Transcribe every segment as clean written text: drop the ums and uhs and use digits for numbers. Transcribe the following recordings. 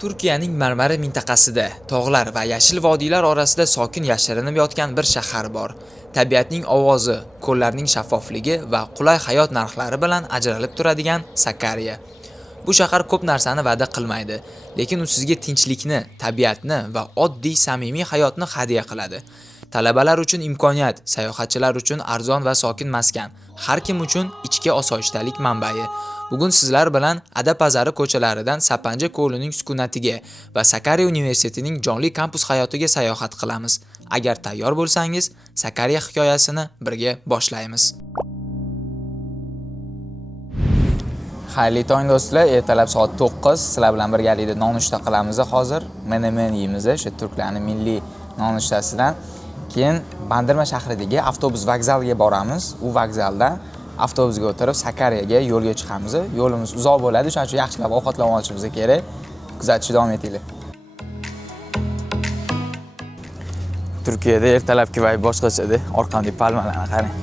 Turkiyaning Marmara mintaqasida tog'lar va yashil vodiylar orasida sokin yashirinib yotgan bir shahar bor. Tabiatning ovozi, ko'llarning shaffofligi va qulay hayot narxlari bilan ajralib turadigan Sakarya. Bu shahar ko'p narsani va'da qilmaydi, lekin u sizga tinchlikni, tabiatni va oddiy samimiy hayotni hadya qiladi. Talabalar uchun imkoniyat, sayohatchilar uchun arzon va sokin maskan, har kim uchun ichki osoyishtalik manbai. Bugun sizlar bilan Adapazari ko'chalaridan Sapanja ko'lining sukunatiga va Sakarya universitetining jonli kampus hayotiga sayohat qilamiz. Agar tayyor bo'lsangiz, Sakarya hikoyasini birga boshlaymiz. Xayrli tong do'stlar, ertalab soat 9 sizlar bilan birgalikda nonushta qilamiz hozir. Menemen yeymiz, shu turklarning milliy nonushtasidan. Keyin Bandarma shahridagi avtobus vokzaliga boramiz. U vokzaldan avtobusga o'tirib Sakaryaga yo'lga chiqamiz. Yo'limiz uzoq bo'ladi, shuning uchun yaxshilab ovqatlanib olishimiz kerak. Kuzatishda davom etinglar. Turkiyada ertalabki vibe boshqacha-da. Orqamdagi palmalarni qarang.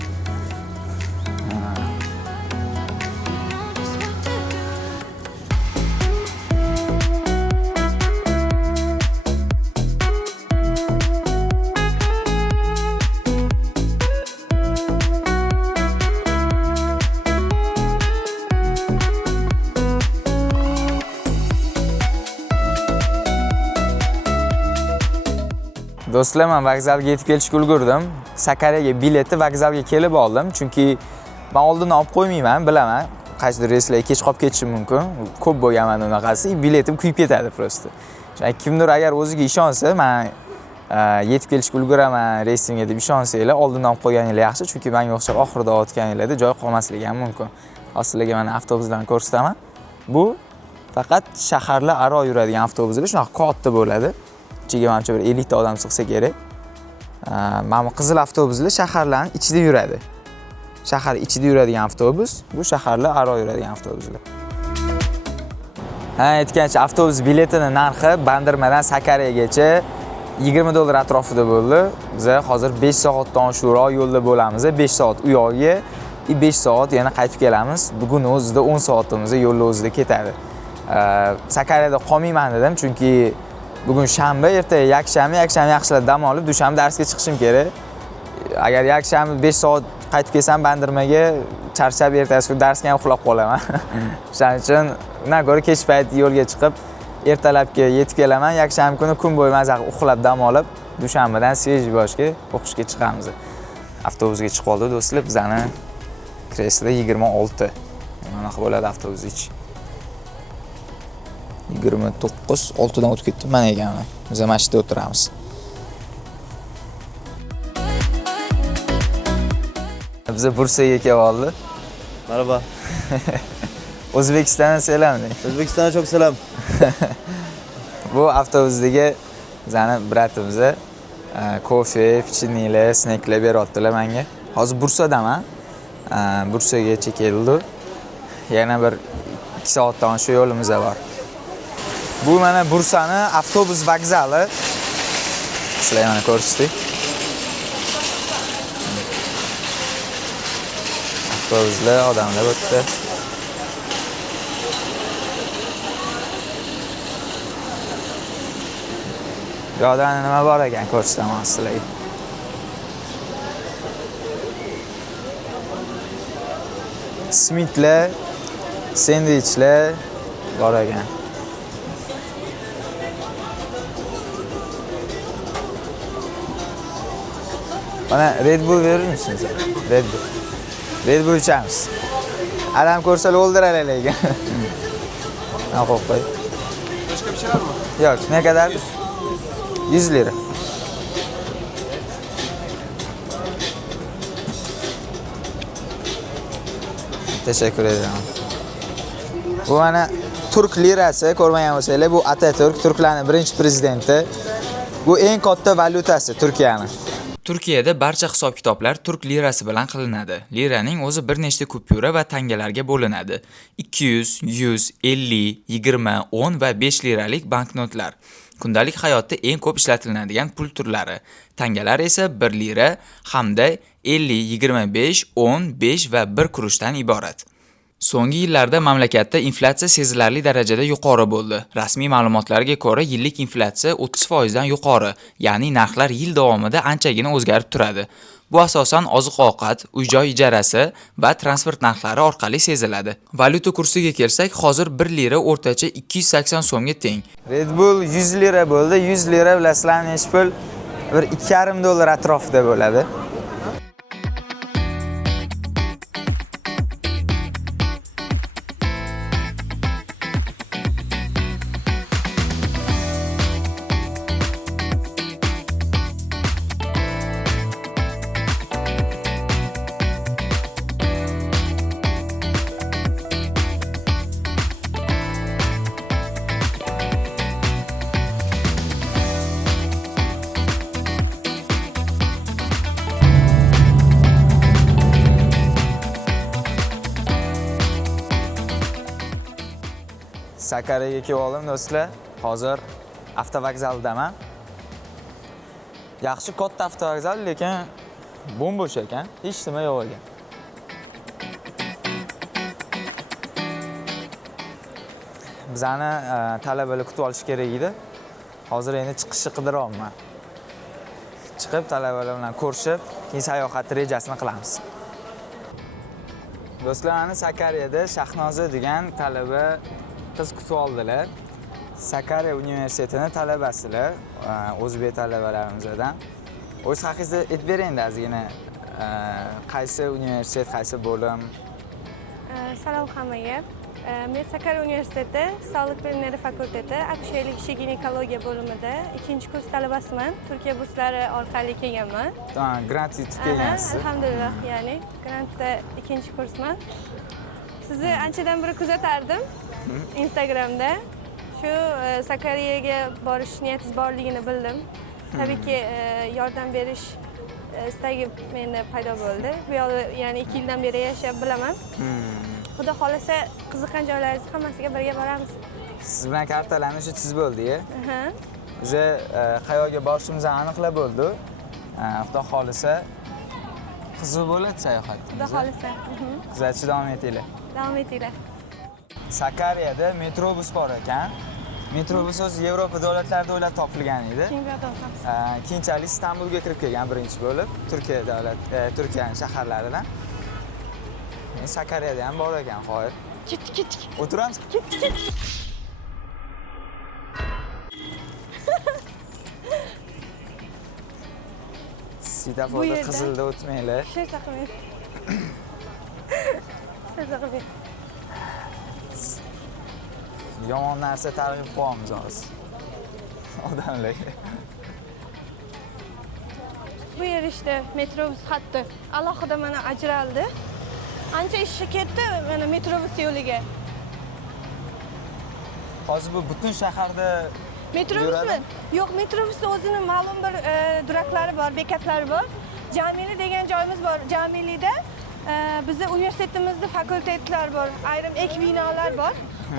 Do'stlar, men vokzalga yetib kelishga ulgurdim. Sakaryaga biletni vokzalga kelib oldim, chunki men oldin olib qo'ymayman, bilaman. Qaysidir reyslarga kech qolib ketishim mumkin. Ko'p bo'lganman unaqasi, biletim kuyib ketadi prosta. Kimdir agar o'ziga ishonsa, men yetib kelishga ulguraman reysimga deb ishonsanglar, oldin olib qo'yganinglar yaxshi, chunki menga o'xshab oxirida otganinglarda joy qolmasligi ham mumkin. Hozirlarga mana avtobuslarni ko'rsataman. Bu faqat shaharlar aro yuradigan avtobuslar, shunaqa katta bo'ladi. Ichiga menimcha bir 50 ta odam sig'sa kerak. Mana qizil avtobuslar shaharlarning ichida yuradi. Shahar ichida yuradigan avtobus, bu shaharlar aro yuradigan avtobuslar. Aytgancha avtobus biletining narxi Bandarmadan Sakaryagacha $20 atrofida bo'ldi. Biz hozir 5 soatdan oshiqroq yo'lda bo'lamiz. 5 soat u yoqqa, 5 soat yana qaytib kelamiz. Bugun o'zida 10 soatimiz yo'lda o'zida ketadi. Sakaryada qolmayman dedim, chunki bugun shanba, ertaga yakshanba yaxshilab dam olib, dushanba darsga chiqishim kerak. Agar yakshanba 5 soat qaytib kelsam Bandarmaga, charchab ertasi kuni darsga ham uxlab qolaman. Shuning uchun undan ko'ra kech payt yo'lga chiqib, ertalabga yetib kelaman. Yakshanba kuni kun bo'yi mazza uxlab dam olib, dushanbadan svejiy boshga o'qishga chiqamiz. Avtobusga chiqib oldik do'stlar, bizani kreslida 26. Mana shu bo'ladi avtobus ichi. 29, 6 dan o'tib ketdim, mana ekanman. Biz ham mashina o'tiramiz. Biz Bursaga kelib oldik. Merhaba. O'zbekistondan selam. O'zbekistonga çok selam. Bu avtobusdagi bizani bratimiz kofe, pechenyelar, snacklar beryaptilar menga. Hozir Bursadaman. Bursagacha keldik. Yana bir 2 soatdan shu yo'limiz bor. Bu mana Bursani avtobus vokzali. Sizlar mana ko'rishdik. Avtobuslar, odamlar o'tdi. Bu yoqda nima bor ekan ko'rsataman sizlarga. Smitlar, sendvichlar bor ekan. Bana Red Bull verir misiniz? Red Bull. Red Bull içemiz. Adam görse oldurar hele. Ne koklayı? Başka bir şey var mı? Yok. Ne kadar? 100 lira. Teşekkür ederim. Bu bana Türk lirası, ko'rmagan bo'lsanglar, bu Atatürk, Turklarning birinchi prezidenti. Bu eng katta valyutasi Turkiyaning. Turkiyada barcha hisob-kitoblar turk lirasi bilan qilinadi. Liraning o'zi bir nechta kupyura va tangalarga bo'linadi. 200, 100, 50, 20, 10 va 5 liralik banknotlar. Kundalik hayotda eng ko'p ishlatiladigan pul turlari. Tangalar esa 1 lira hamda 50, 25, 10, 5 va 1 kurushdan iborat. So'nggi yillarda mamlakatda inflyatsiya sezilarli darajada yuqori bo'ldi. Rasmiy ma'lumotlarga ko'ra, yillik inflyatsiya 30% dan yuqori, ya'ni narxlar yil davomida anchagina o'zgarib turadi. Bu asosan oziq-ovqat, uy-joy ijarasi va transport narxlari orqali seziladi. Valyuta kursiga kelsak, hozir 1 lira o'rtacha 280 so'mga teng. Red Bull 100 lira bo'ldi. 100 lira bilasizlar, necha pul? Bir 2,5 dollar atrofida bo'ladi. Sakaryaga kelib oldim do'stlar. Hozir avtovokzaldaman. Yaxshi katta avtovokzal, lekin bo'm-bo'sh ekan, hech nima yo'q ekan. Bizani talabalar kutib olish kerak edi. Hozir endi chiqishni qidiryapman. Chiqib talabalar bilan ko'rishib, keyin sayohat rejasini qilamiz. Do'stlar, ana Sakaryada Shahnoza degan talaba qiz kutib oldilar. Sakarya universitetining talabasilar, o'zbek talabalarimizdan. O'z haqingizda aytib bering ozgina. Qaysi universitet, qaysi bo'lim? Salom hammaga. Men Sakarya universiteti Sog'liq bilimlari fakulteti akusherlik ishi ginekologiya bo'limida 2-kurs talabasiman. Turkiya burslari orqali kelganman. Grant yutib kelgansiz. Alhamdulillah, ya'ni grantda 2-kursman. Sizni anchadan beri kuzatardim Instagramda. Shu Sakaryaga borish niyatingiz borligini bildim. Tabiiyki yordam berish istagi menda paydo bo'ldi. Bu yerda ya'ni 2 yildan beri yashab bilaman. Xudo xolasa qiziqqan joylaringiz hammasiga birga boramiz. Siz bilan kartalarni shu tiz bo'ldi-ya. O'sha qayerga borishimizni aniqlab bo'ldi. Xudo xolasa qiziq bo'ladi sayohat. Xudo xolasa. Kuzatishda davom etinglar. Davom etinglar. Sakaryada metrobus bor ekan. Metrobus o'z Yevropa davlatlarida o'ylab topilgan edi. Keyinchalik Istanbulga kirib kelgan birinchi bo'lib, Turkiyaning shaharlaridan. Sakaryada ham bor ekan, xo'p. Ketdik. O'tiramiz. Ketdik. Svetoforda qizilda o'tmanglar. Yomon narsa targ'ib qo'yamiz hozir. Odamlarga. Bu yer işte metrobus xatti alohida mana ajraldi. Ancha ish ketdi mana metrobus yo'liga. Hozir bu butun shaharda Metrobusmi? Yo'q, metrobusning o'zining ma'lum bir duraklari bor, bekatlari bor. Jamili degan joyimiz bor. Jamilida bizning universitetimizda fakultetlar bor, ayrim ek binolar bor.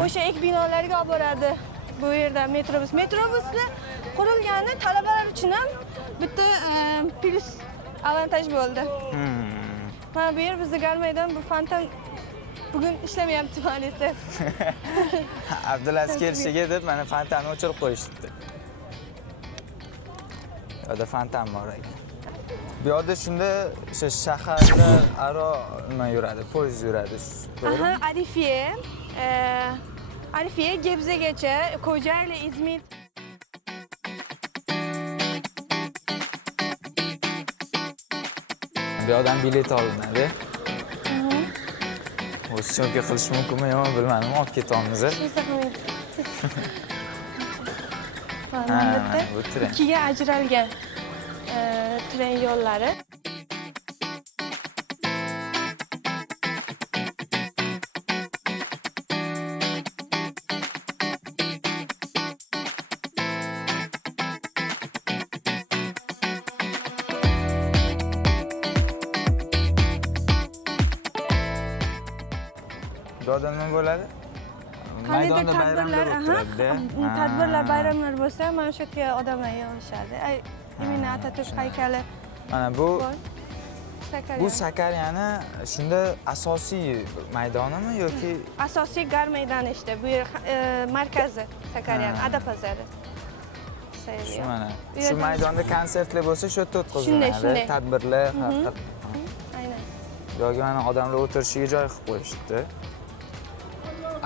O'sha ek binolarga olib boradi bu yerda metrobus. Metrobusni qurilgani talabalar uchun ham bitta plus avantaj bo'ldi. Mana bu yer bizning Garmaydan bu fontan bugun ishlamayapti maalesef. Abdulaziz kelishiga deb mana fontani o'chirib qo'yishdi. Bu yerda fontan bor ekan. Bu yerda shunda o'sha shaharda aro nima yuradi, poyezd yuradi. Aha, Arifiye, Gebzegacha, Ko'jayli, İzmit. Bu yerdan bilet olinadi. O'z syomka qilish mumkinmi, yo'qmi bilmadim, olib ketamiz. Bu tren. Ikkiga ajralgan tren yo'llari. Joyda nima bo'ladi? Maydonda bayramlar o'tadi. Tadbirlar, bayramlar bo'lsa, mana shu yerga odamlar yig'ilishadi. Imенно Atatürk haykali. Mana bu Sakarya. Bu Sakaryani shunda asosiy maydonimi yoki asosiy gar maydoni işte. Bu yer markazi Sakaryani, Ha. Adapazarı. shu mana Bu shu yerdan maydonda konsertlar bo'lsa shu yerda Shunday, o'tkaziladi. shunday. Tadbirlar, Aynen. yoki mana odamlar o'tirishiga joy qilib qo'yishdi.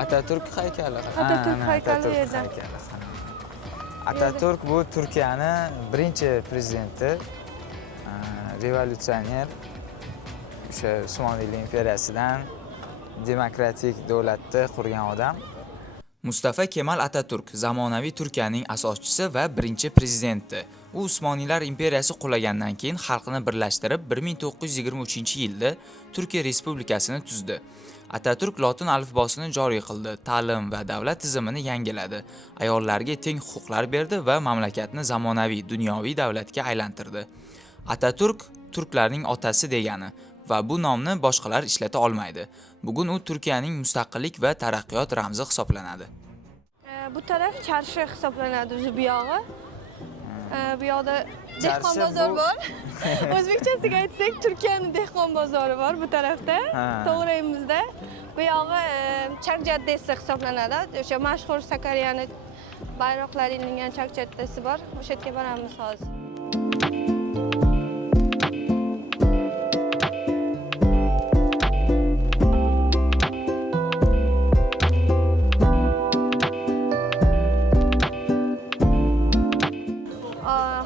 Atatürk haykali. Atatürk Ha, haykali Atatürk yerda. haykali. Atatürk bu Turkiyani birinchi prezidenti, revolyutsioner. O'sha Usmonli imperiyasidan demokratik davlatni qurgan odam. Mustafa Kemal Atatürk zamonaviy Turkiyaning asoschisi va birinchi prezidenti. U Usmoniylar imperiyasi qulagandan keyin xalqni birlashtirib 1923-yilda Turkiya Respublikasini tuzdi. Atatürk lotin alifbosini joriy qildi, ta'lim va davlat tizimini yangiladi, ayollarga teng huquqlar berdi va mamlakatni zamonaviy dunyoviy davlatga aylantirdi. Atatürk turklarning otasi degani va bu nomni boshqalar ishlata olmaydi. Bugun u Turkiyaning mustaqillik va taraqqiyot ramzi hisoblanadi. Bu taraf çarşı hisoblanadi o'zi bu yog'i. Bu yoqda dehqon Çarşı bozor bu- bor. O'zbekchasiga aytsak, Turkiyaning dehqon bozori bor bu tarafda, Ha. to'g'rimizda. Bu yog'i Chark jaddasi hisoblanadi. O'sha mashhur Sakaryani bayroqlari ilingan Chark jaddasi bor. O'sha yerga boramiz hozir.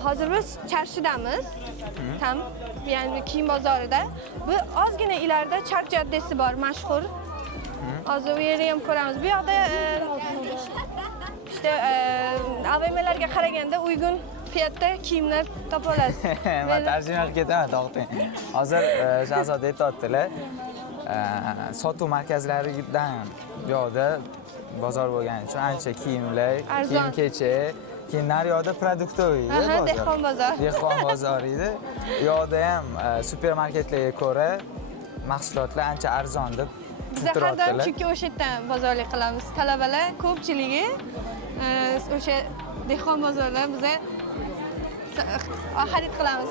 Hozir biz çarşıdamiz. Tam yani kiyim bozorida. Bu ozgina ileride Chark jaddasi bor, mashhur. Hozir bu yerni ham ko'ramiz. Bu yoqda işte AVM'larga qaraganda uygun fiyatda kiyimlar topa olasiz. Men tarjima qilib ketaman, to'xtang. Hozir Shahzoda aytayotdilar, sotuv markazlaridan bu yoqda bozor bo'lgani uchun ancha kiyimlar, Arzon. kiyim-kechak, keyin nariyoqda produktoviy Aha, bozor. dehqon bozor. Dehqon bozori edi. Bu yoqda ham supermarketlarga ko'ra mahsulotlar ancha arzon deb Biz har doim turyaptilar. chunki o'sha yerdan bozorlik qilamiz. Talabalar ko'pchiligi o'sha dehqon bozordan biza xarid qilamiz.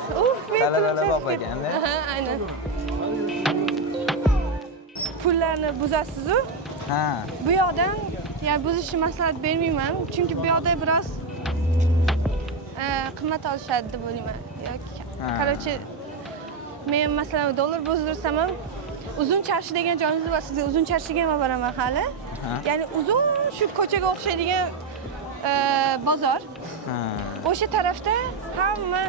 Talabalar bop ekanda. Aha, aynan. Pullarni buzasiz-ku. Ha. Bu yoqdan yani buzishni maslahat bermayman, chunki bu yoqda biroz qimmat olishadi deb o'ylayman. Yoki, Ha. короче, men masalan dollar buzdirsam ham uzun çarşı degan joyimiz bor. Sizga uzun çarşıga ham boraman hali. Ya'ni uzun shu ko'chaga o'xshaydigan bozor. Ha. O'sha tarafda hamma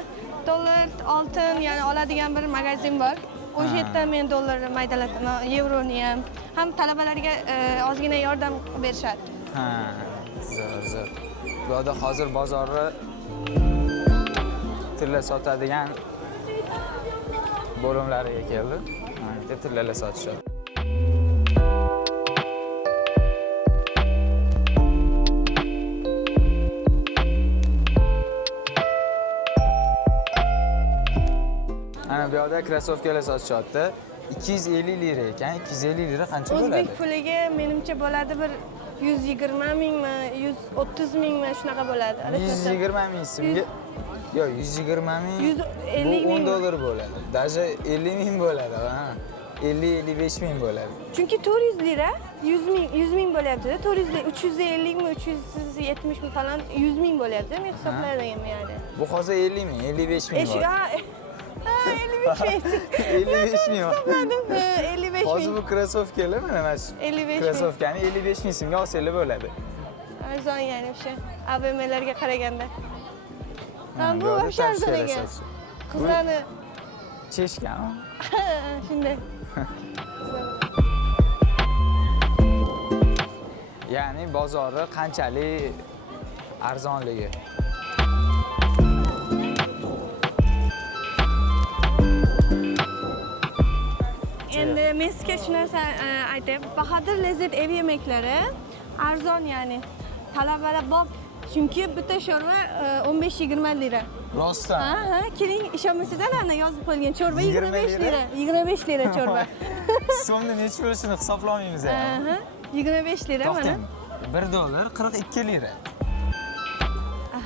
dollar, oltin, ya'ni oladigan bir magazin bor. O'sha yerdan men dollarni maydalataman, yevroni ham talabalarga ozgina yordam berishadi. Ha. Zo'r. Bu yerda hozir bozorni tilla sotadigan bo'limlariga keldi. Mana tillalar sotishadi. Ana bu yerda krossovkalar sotishyapti. 250 lira ekan. 250 lira qancha bo'ladi? O'zbek puliga menimcha bo'ladi bir 120 mingmi, 130 mingmi shunaqa bo'ladi. 120 ming so'mga. Yo'q, 120 ming. 150 bu 10 ming. dollar bo'ladi. Даже 50 ming bo'ladi, ha. 50-55 ming bo'ladi. Chunki 400 lira 100 ming bo'lyapti-da. 350 mi, 370 mi falan 100 ming bo'lyapti. Men hisoblayapman yani. Bu hozir 50 ming, 55 ming bor. Ha, 55 ming. 55 ming. Hisobladim. 55 Hozir ming. bu krossovkalar mana mana shu 55 ming. krossovkani 55 ming so'mga olsanglar bo'ladi. Arzon yani o'sha AVM'larga qaraganda. Ha, Bu yoqda вообще arzon tavsiyalar ekan. sotish. Qizlarni Cheshkan. shunday. Ya'ni bozori qanchalik arzonligi. Endi men sizga shu narsa aytay. Bahodir lezzat ev yemeklari arzon yani. Talabalar bop. Chunki bitta sho'rva 15-20 lira. Rostdan. Ha, keling, ishonmasangiz ana yozib qo'yilgan sho'rva 20 25 lira. 25 lira sho'rva. So'mni necha bo'lishini hisoblamaymiz ya. Aha, 25 lira mana. To'xtang. 1 dollar 42 lira.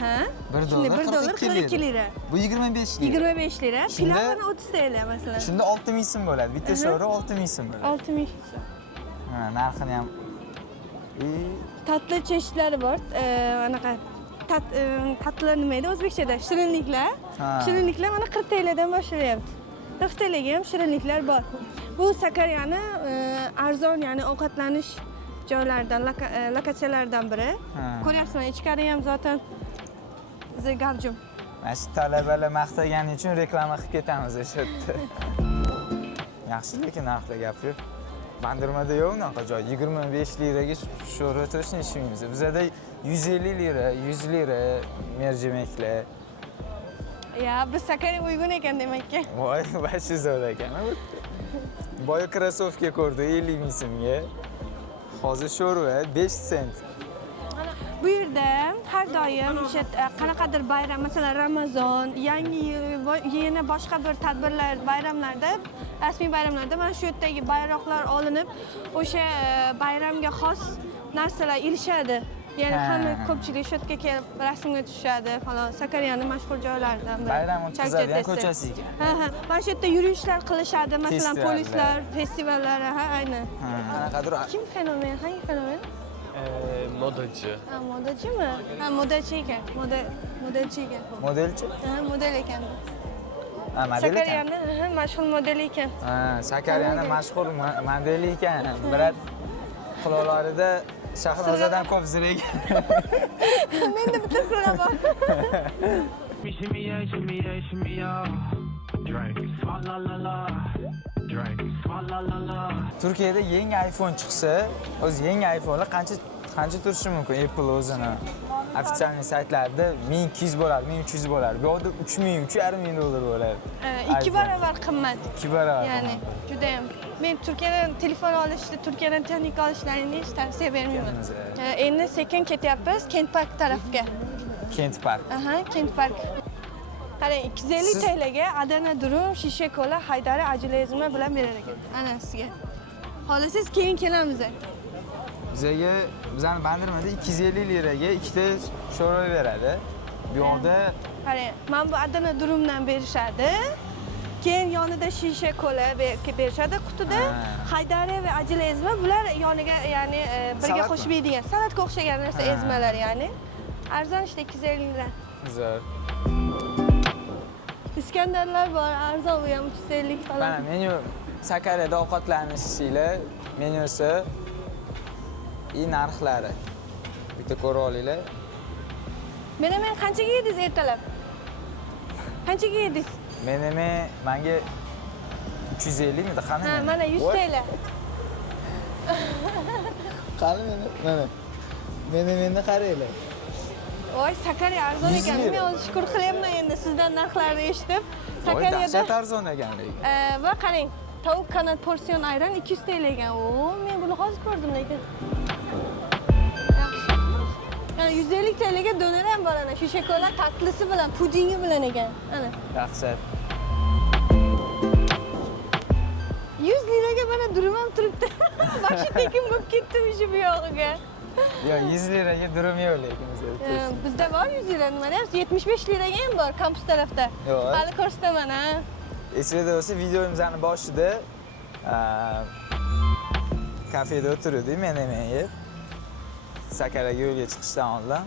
Aha. 1 Shunday, dollar 1 dollar 42 lira. Bu 25 lira. 25 lira. Shunda- Pilavini 30 TL masalan. Shunda 6000 so'm bo'ladi. Bitta sho'ri 6000 so'm bo'ladi. 6000 so'm. Ha, narxini ham Tatlı çeşitleri bor. Anaqa tatlılar nima edi o'zbekchada? Shirinliklar. Ha. Shirinliklar mana 40 TLdan boshlayapti. 40 TLga ham shirinliklar bor. Bu Sakaryani arzon, ya'ni ovqatlanish joylaridan, lokatsiyalardan biri. Ha. Ko'ryapsizmi, ichkari ham zaten biza gavjum. mana shu talabalar maqtagani uchun reklama qilib ketamiz o'sha yerda. Yaxshi, lekin narxlar gap yo'q. Bandirmada yo'q unaqa joy. 25 liraga sho'rva to'shni ishlaymiz. Bizada 150 lira, 100 lira mercimaklar. Ya biz Sakarya uygun ekan demakki. Voy, bashi zo'r ekan. Boya krossovka ko'rdi 50 ming so'mga. Hozir sho'rva 5 sent. Bu yerda har doim o'sha qanaqadir bayram, masalan Ramazon, Yangi yil va yana boshqa bir tadbirlar, bayramlarda, rasmiy bayramlarda mana shu yerdagi bayroqlar olinib, o'sha bayramga xos narsalar ilishadi. Ya'ni Ha. hamma ko'pchilik shu yerga kelib rasmga tushadi falan. Sakaryaning mashhur joylaridan biri. Bayram o'tkazadigan Chak Jaddasi. ko'chasi ekan. Ha, ha. Mana shu yerda yurishlar qilishadi, masalan Festivallar. polislar, festivallar, ha, aynan. Qanaqadir Kim fenomen? Hangi fenomen? Modacı. Ha, modacı mı? Ha, modelchi ekan. Modelchi ekan. modelchi? Ha, model ekan. Ha, model ekan. Sakaryani mashhur modeli ekan. Ha, Sakaryani mashhur modeli ekan. Birat quloqlarida Shahnozadan ko'p ziragan. Menda bitta sirg'a bor. Shimmy yeah, shimmy yeah, shimmy yeah. Drink, swalla la la. Drink, swalla la la. Turkiyada yangi iPhone chiqsa, o'zi yangi iPhone'lar qancha turishi mumkin? Apple o'zini ofitsial saytlarida 1200 bo'ladi, 1300 bo'ladi. Bu yerda 3000, 3,5 ming dollar bo'ladi. 2 barobar qimmat. 2 barobar. Ya'ni juda ham. Men Turkiyadan telefon olishni, Turkiyadan texnika olishlarini hech tavsiya bermayman. Endi sekin ketyapmiz Kent Park tarafga. Kent Park. Aha, Kent Park. Qarang, 250 Siz- TLga Adana durum, shisha kola, haydari ajili ezma bilan berar ekan. Ana sizga. Xohlasangiz keyin kelamiz. Bizaga bizani bandirmada 250 liraga ikkita sho'rva beradi. Bu yoqda Qarang, mana bu Adana durumdan berishadi. Keyin yonida shisha kola berishadi qutida. Ha. Haydari va ajili ezma bular yoniga, ya'ni birga Salatmi? qo'shib yeydigan salatga o'xshagan narsa Ha. ezmalar, ya'ni. Arzon işte 250 lira. zo'r. İskenderlar bor, arzon bu ham 350 falan. Mana menyu Sakaryada ovqatlanishinglar menyusi narxlari. Bitta ko'rib olinglar. Men qanchaga yedingiz ertalab? Qanchaga yedingiz? Menga 350 midi qani? Ha, mana 100 TL. Qani mana. Meni qaranglar. Voy, Sakarya arzon 100 ekan. lira. Men o'zi shukur qilyapman endi sizdan narxlarni eshitib. Voy, Sakaryada dahshat arzon ekan lekin. va qarang, tovuq kanat porsiyon ayron 200 TL ekan. O, men buni hozir ko'rdim lekin. Yaxshi. Yani 150 TLga doner ham bor ana. Shisha kola tatlisi bilan, pudingi bilan ekan. Ana. Dahshat. 100 liraga mana durum ham turibdi. Boshi tekin bo'lib ketdim ishi bu yog'iga. Yo, 100 liraga durum yo'q lekin bizda. Bizda bor 100 lira, nima deyapsiz? 75 liraga ham bor kampus tarafda. Yo'q. Hali ko'rsataman, ha. Esingizda bo'lsa, videomizni boshida kafeda o'tirdik, men yeb. Sakaryaga yo'lga chiqishdan oldin.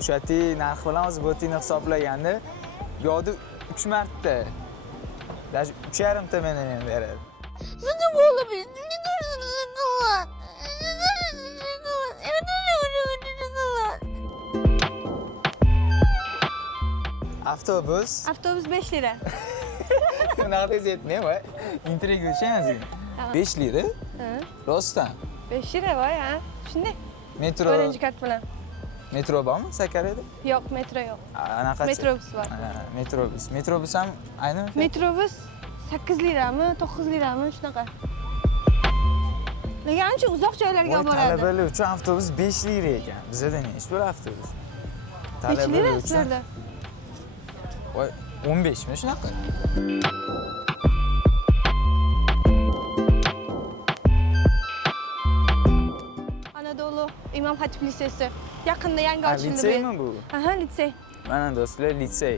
O'sha narx bilan o'zi botini hisoblaganda, bu yoqda 3 marta, даже 3,5 ta men beradi. Что было, блин? Мне нужен шоколад. Avtobus. Avtobus 5 lira. Unaqa desa aytmayman, voy. Intriga o'shanasi. 5 lira? Ha. Rostdan. 5 lira voy, ha. Shunday. Metro. Birinchi kart bilan. Metro bormi Sakaryada? Yo'q, metro yo'q. Anaqachi? Metrobus bor. Metrobus. Metrobus ham aynimi? Metrobus 8 lirami, 9 lirami shunaqa. Lekin ancha uzoq joylarga Voy, olib boradi. talabalar uchun avtobus 5 lira ekan. Bizda ne ish bu avtobus? 5 lira sizlarda. Voy, 15 mi shunaqa? Anadolu İmam Hatip Lisesi. Yaqinda yangi ochildi. Litseymi bu? Aha, litsey. Mana do'stlar litsey.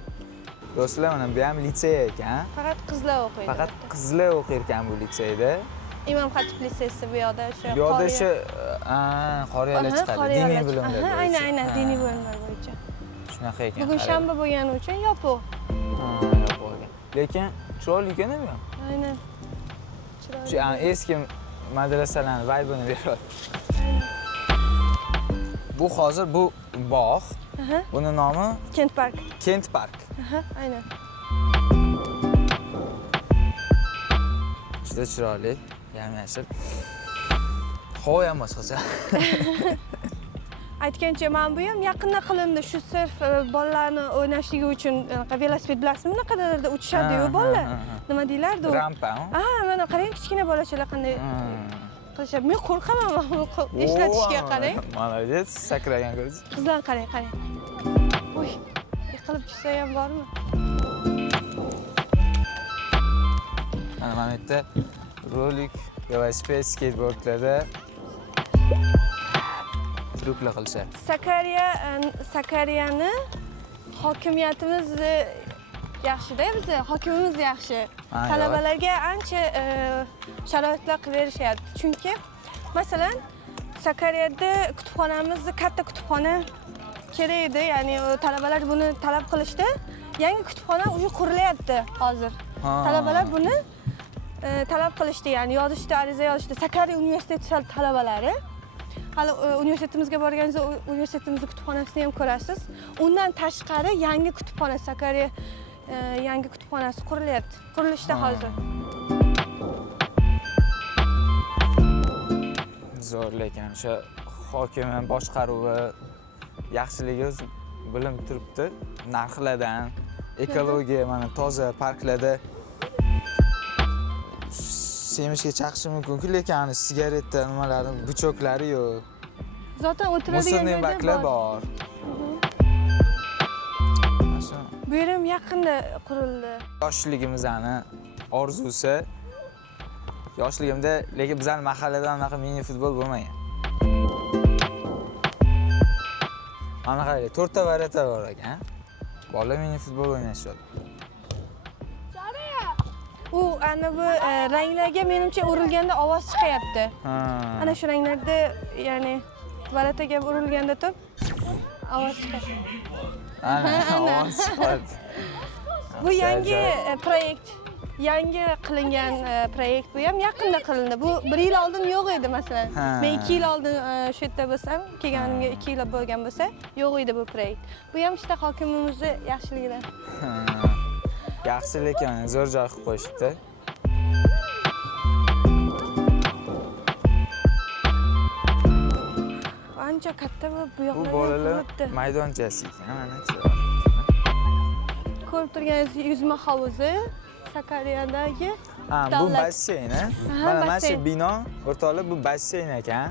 Do'stlar mana bu ham litsey ekan. Faqat qizlar o'qiydi. Faqat qizlar o'qir ekan bu litseyda. Imom Xatib litseysi bu yoqda o'sha. Bu yoqda o'sha qoriyalar chiqadi. Diniy bilimlar. Aynan, diniy bilimlar bo'yicha. Shunaqa ekan. Bugun shanba bo'lgani uchun yopiq. Yopiq ekan. Lekin chiroyli ekan bu. Aynan. Shu eski madrasalarning vaybini beradi. Bu hozir bu bog'. Buni nomi Kent Park. Kent Park. Aynan. Juda chiroyli, yam-yashil. Havo ham boshqacha. Aytgancha, mana bu ham yaqinda qilindi. Shu sirf bolalarni o'ynashligi uchun velosiped bilasizmi? Bunaqalarda uchishadi-yu bolalar. Nima deylardi u? Rampa. Mana qarang, kichkina bolachalar qanday qilishadi. Men qo'rqaman buni ishlatishga qarang. Молодец, sakragan ko'z. Qizlar qarang. Uy, yiqilib tushsa ham bormi? Mana bu yerda rolik, velosiped, skateboardlarda truklar qilishadi. Sakariyani hokimiyatimiz yaxshi-da, bizni hokimimiz yaxshi. Talabalarga ancha sharoitlar qilib berishyapti. Chunki masalan, Sakariyada kutubxonamiz katta kutubxona kerak edi, ya'ni talabalar buni talab qilishdi. Yangi kutubxona uyi qurilyapti hozir. Talabalar buni talab qilishdi, ya'ni yozishdi, ariza yozishdi. Sakariya universiteti talabalari hali universitetimizga borganingizda universitetimizning kutubxonasini ham ko'rasiz. Undan tashqari yangi kutubxona, Sakariya yangi kutubxonasi qurilyapti. Qurilishda hozir. Zo'r, lekin o'sha hokimiyat boshqaruvi yaxshiligi o'zi bilinib turibdi. Narxlardan, ekologiya, mana toza parklarda semishga chaqishi mumkin-ku, lekin sigareta nimalari, buchoklari yo'q. Zotan o'tiradigan musulmon baklar bor. Bu yerim yaqinda qurildi. Yoshligimizning orzusi. Yoshligimda, lekin bizning mahallada unaqa mini futbol bo'lmagan. Mana qarang, 4 ta varianta bor ekan. Bolalar mini futbol o'ynashadi. U ana bu ranglarga menimcha urilganda ovoz chiqyapti. Ana shu ranglarda, ya'ni varataga urilganda to'p ovoz chiqadi. Ovoz chiqadi. Bu yangi proyekt. Yangi qilingan proyekt, bu ham yaqinda qilindi. Bu 1 yil oldin yo'q edi masalan. Men 2 yil oldin shu yerda bo'lsam, kelganimga 2 yil bo'lgan bo'lsa, yo'q edi bu proyekt. Bu ham ishda hokimimizni yaxshiligidan. Yaxshi, lekin zo'r joy qilib qo'yishibdi. Ancha katta bu yoqlar. Bu bolalar maydonchasi ekan, mana ko'rib turganingiz yuzma havuzi Sakariyadagi. bu basseyn, mana shu bino o'rtoqlar, bu basseyn ekan.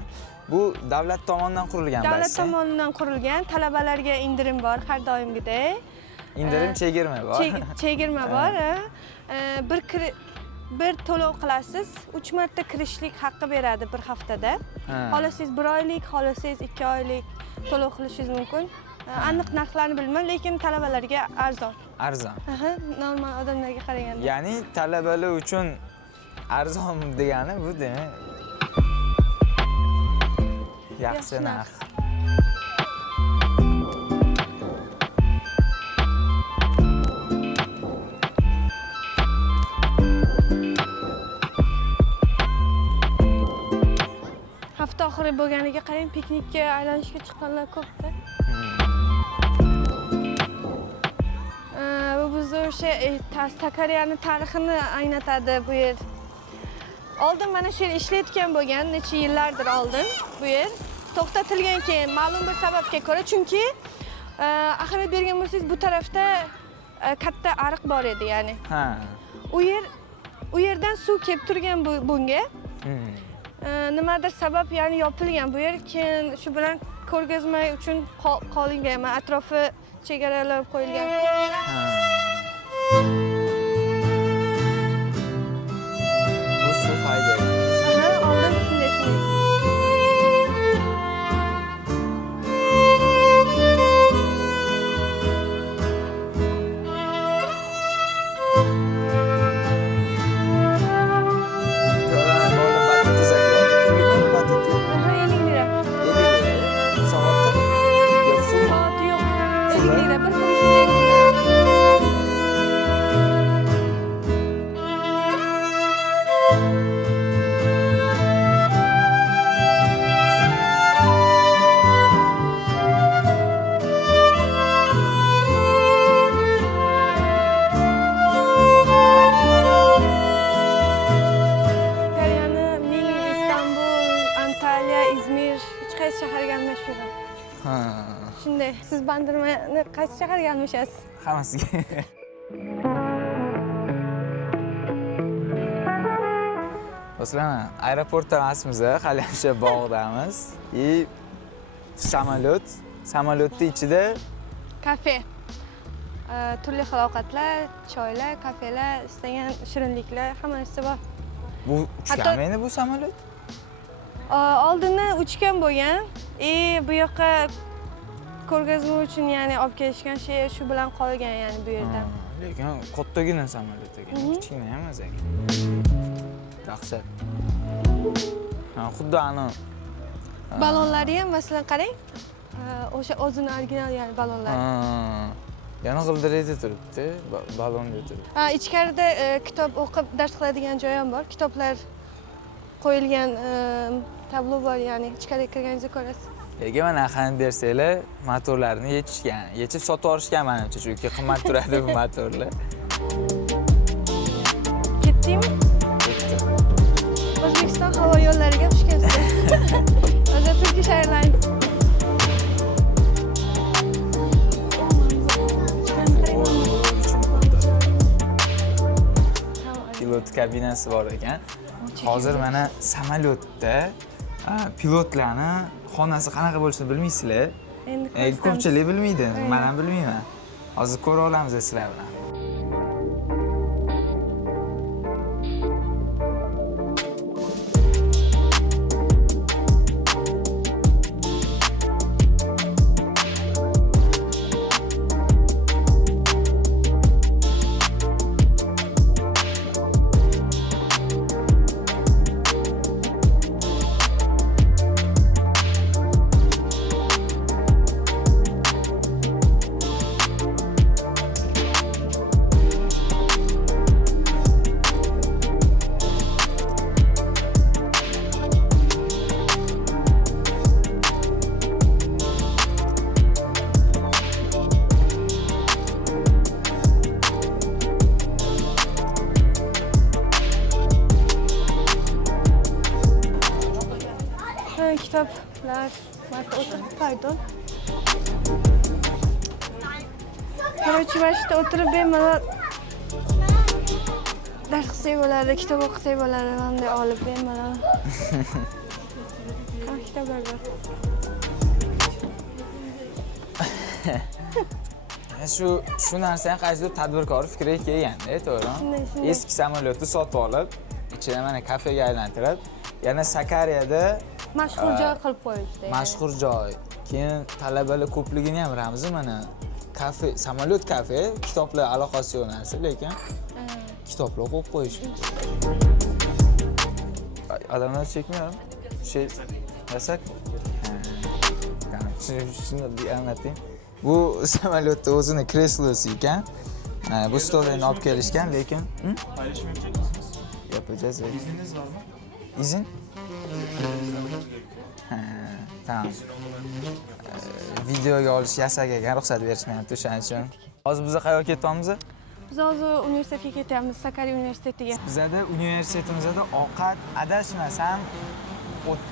Bu davlat tomonidan qurilgan basseyn. Davlat tomonidan qurilgan, talabalarga indirim bor har doimgidek. Indirim chegirma bor. Chegirma bor. Bir to'lov qilasiz, 3 marta kirishlik haqqi beradi bir haftada. Xohlasangiz 1 oylik, xohlasangiz 2 oylik to'lov qilishingiz mumkin. Aniq narxlarni bilmayman, lekin talabalarga arzon. Arzon. Normal odamlarga qaraganda. Ya'ni talabalar uchun arzon degani bu demak. Yaxshi narx. Hafta oxiri bo'lganiga qarang, piknikka aylanishga chiqqanlar ko'pda. Bu bizni o'sha Sakariyani tarixini anglatadi bu yer. Oldin mana shu yer ishlayotgan bo'lgan, necha yillardir oldin bu yer to'xtatilgan, keyin ma'lum bir sababga ko'ra, chunki ahamiyat bergan bo'lsangiz, bu tarafda katta ariq bor edi, ya'ni. U yerdan suv kelib turgan bunga. Nimadir sabab, ya'ni yopilgan bu yer, keyin shu bilan ko'rgazma uchun qolingan, atrofi chegaralab qo'yilgan. Bu suv haydaydi. Oldin shunday. 550 lira. 1550 lira. Italiyani Ming, Istanbul, Antalya, İzmir hech qaysi shaharga almashmayman. Ha, Shunday, siz bandirmani qaysi shaharga almashasiz? hammasiga. Do'stlar, aeroportda emasmiz, hali ham o'sha bog'damiz. Samolyotni ichida Kafe. Turli xil ovqatlar, choylar, kafelar, istagan shirinliklar, hamma narsa bor. bu uchganmaydi bu samolyot? Oldindan uchgan bo'lgan. Bu yoqqa ko'rgazma uchun ya'ni olib kelishgan shay shu bilan qolgan ya'ni bu yerda. Lekin kattagina samolyot ekan, kichkina emas ekan. Dahshat. Xuddi ani Ballonlari ham masalan qarang. O'sha o'zini original ya'ni ballonlar. yana g'ildirayda turibdi, ballonda turibdi. Ichkarida kitob o'qib dars qiladigan joy ham bor. Kitoblar qo'yilgan tablo bor, ya'ni ichkariga kirganingizda ko'rasiz. Lekin mana narxini bersanglar, motorlarni yechishgan. Yechib sotib olishgan menimcha, chunki qimmat turadi bu motorlar. Ketdingmi? O'zbekiston havo yo'llariga xush kelibsiz. Hozir Turkish Airlines. Pilot kabinasi bor ekan. Hozir mana samolyotda pilotlarni xonasi qanaqa bo'lishini bilmaysizlar. Endi Ko'pchilik bilmaydi, men ham bilmayman. Hozir ko'ra olamiz sizlar bilan. Kitaplar, pardon. Короче, mana shu yerda o'tirib bemalol dars qilsak bo'ladi, kitob o'qisak bo'ladi, bunday olib bemalol. Qanaqa kitoblar bor? Shu narsani qaysidir tadbirkor fikriga kelganda, to'g'rimi? Shunday. Eski samolyotni sotib olib, ichida mana kafega aylantirib, yana Sakariyada Mashhur joy qilib qo'yishdi. mashhur joy. Keyin talabalar ko'pligini ham ramzi mana kafe, samolyot kafe, kitoblar aloqasi yo'q narsa, lekin kitoblar qo'yib qo'yishdi. Odamlar chekmayapmi? Yasak. Shuni anlating. Bu samolyotda o'zini kreslosi ekan. Bu stollarni olib kelishgan, lekin yapacağız. İzniniz var mı? İzin? Tamam. Videoga olish yasak ekan, ruxsat berishmayapti o'shaning uchun. Hozir biz qayerga ketyapmiz? Biz hozir universitetga ketyapmiz, Sakarya universitetiga. Bizda universitetimizda ovqat adashmasam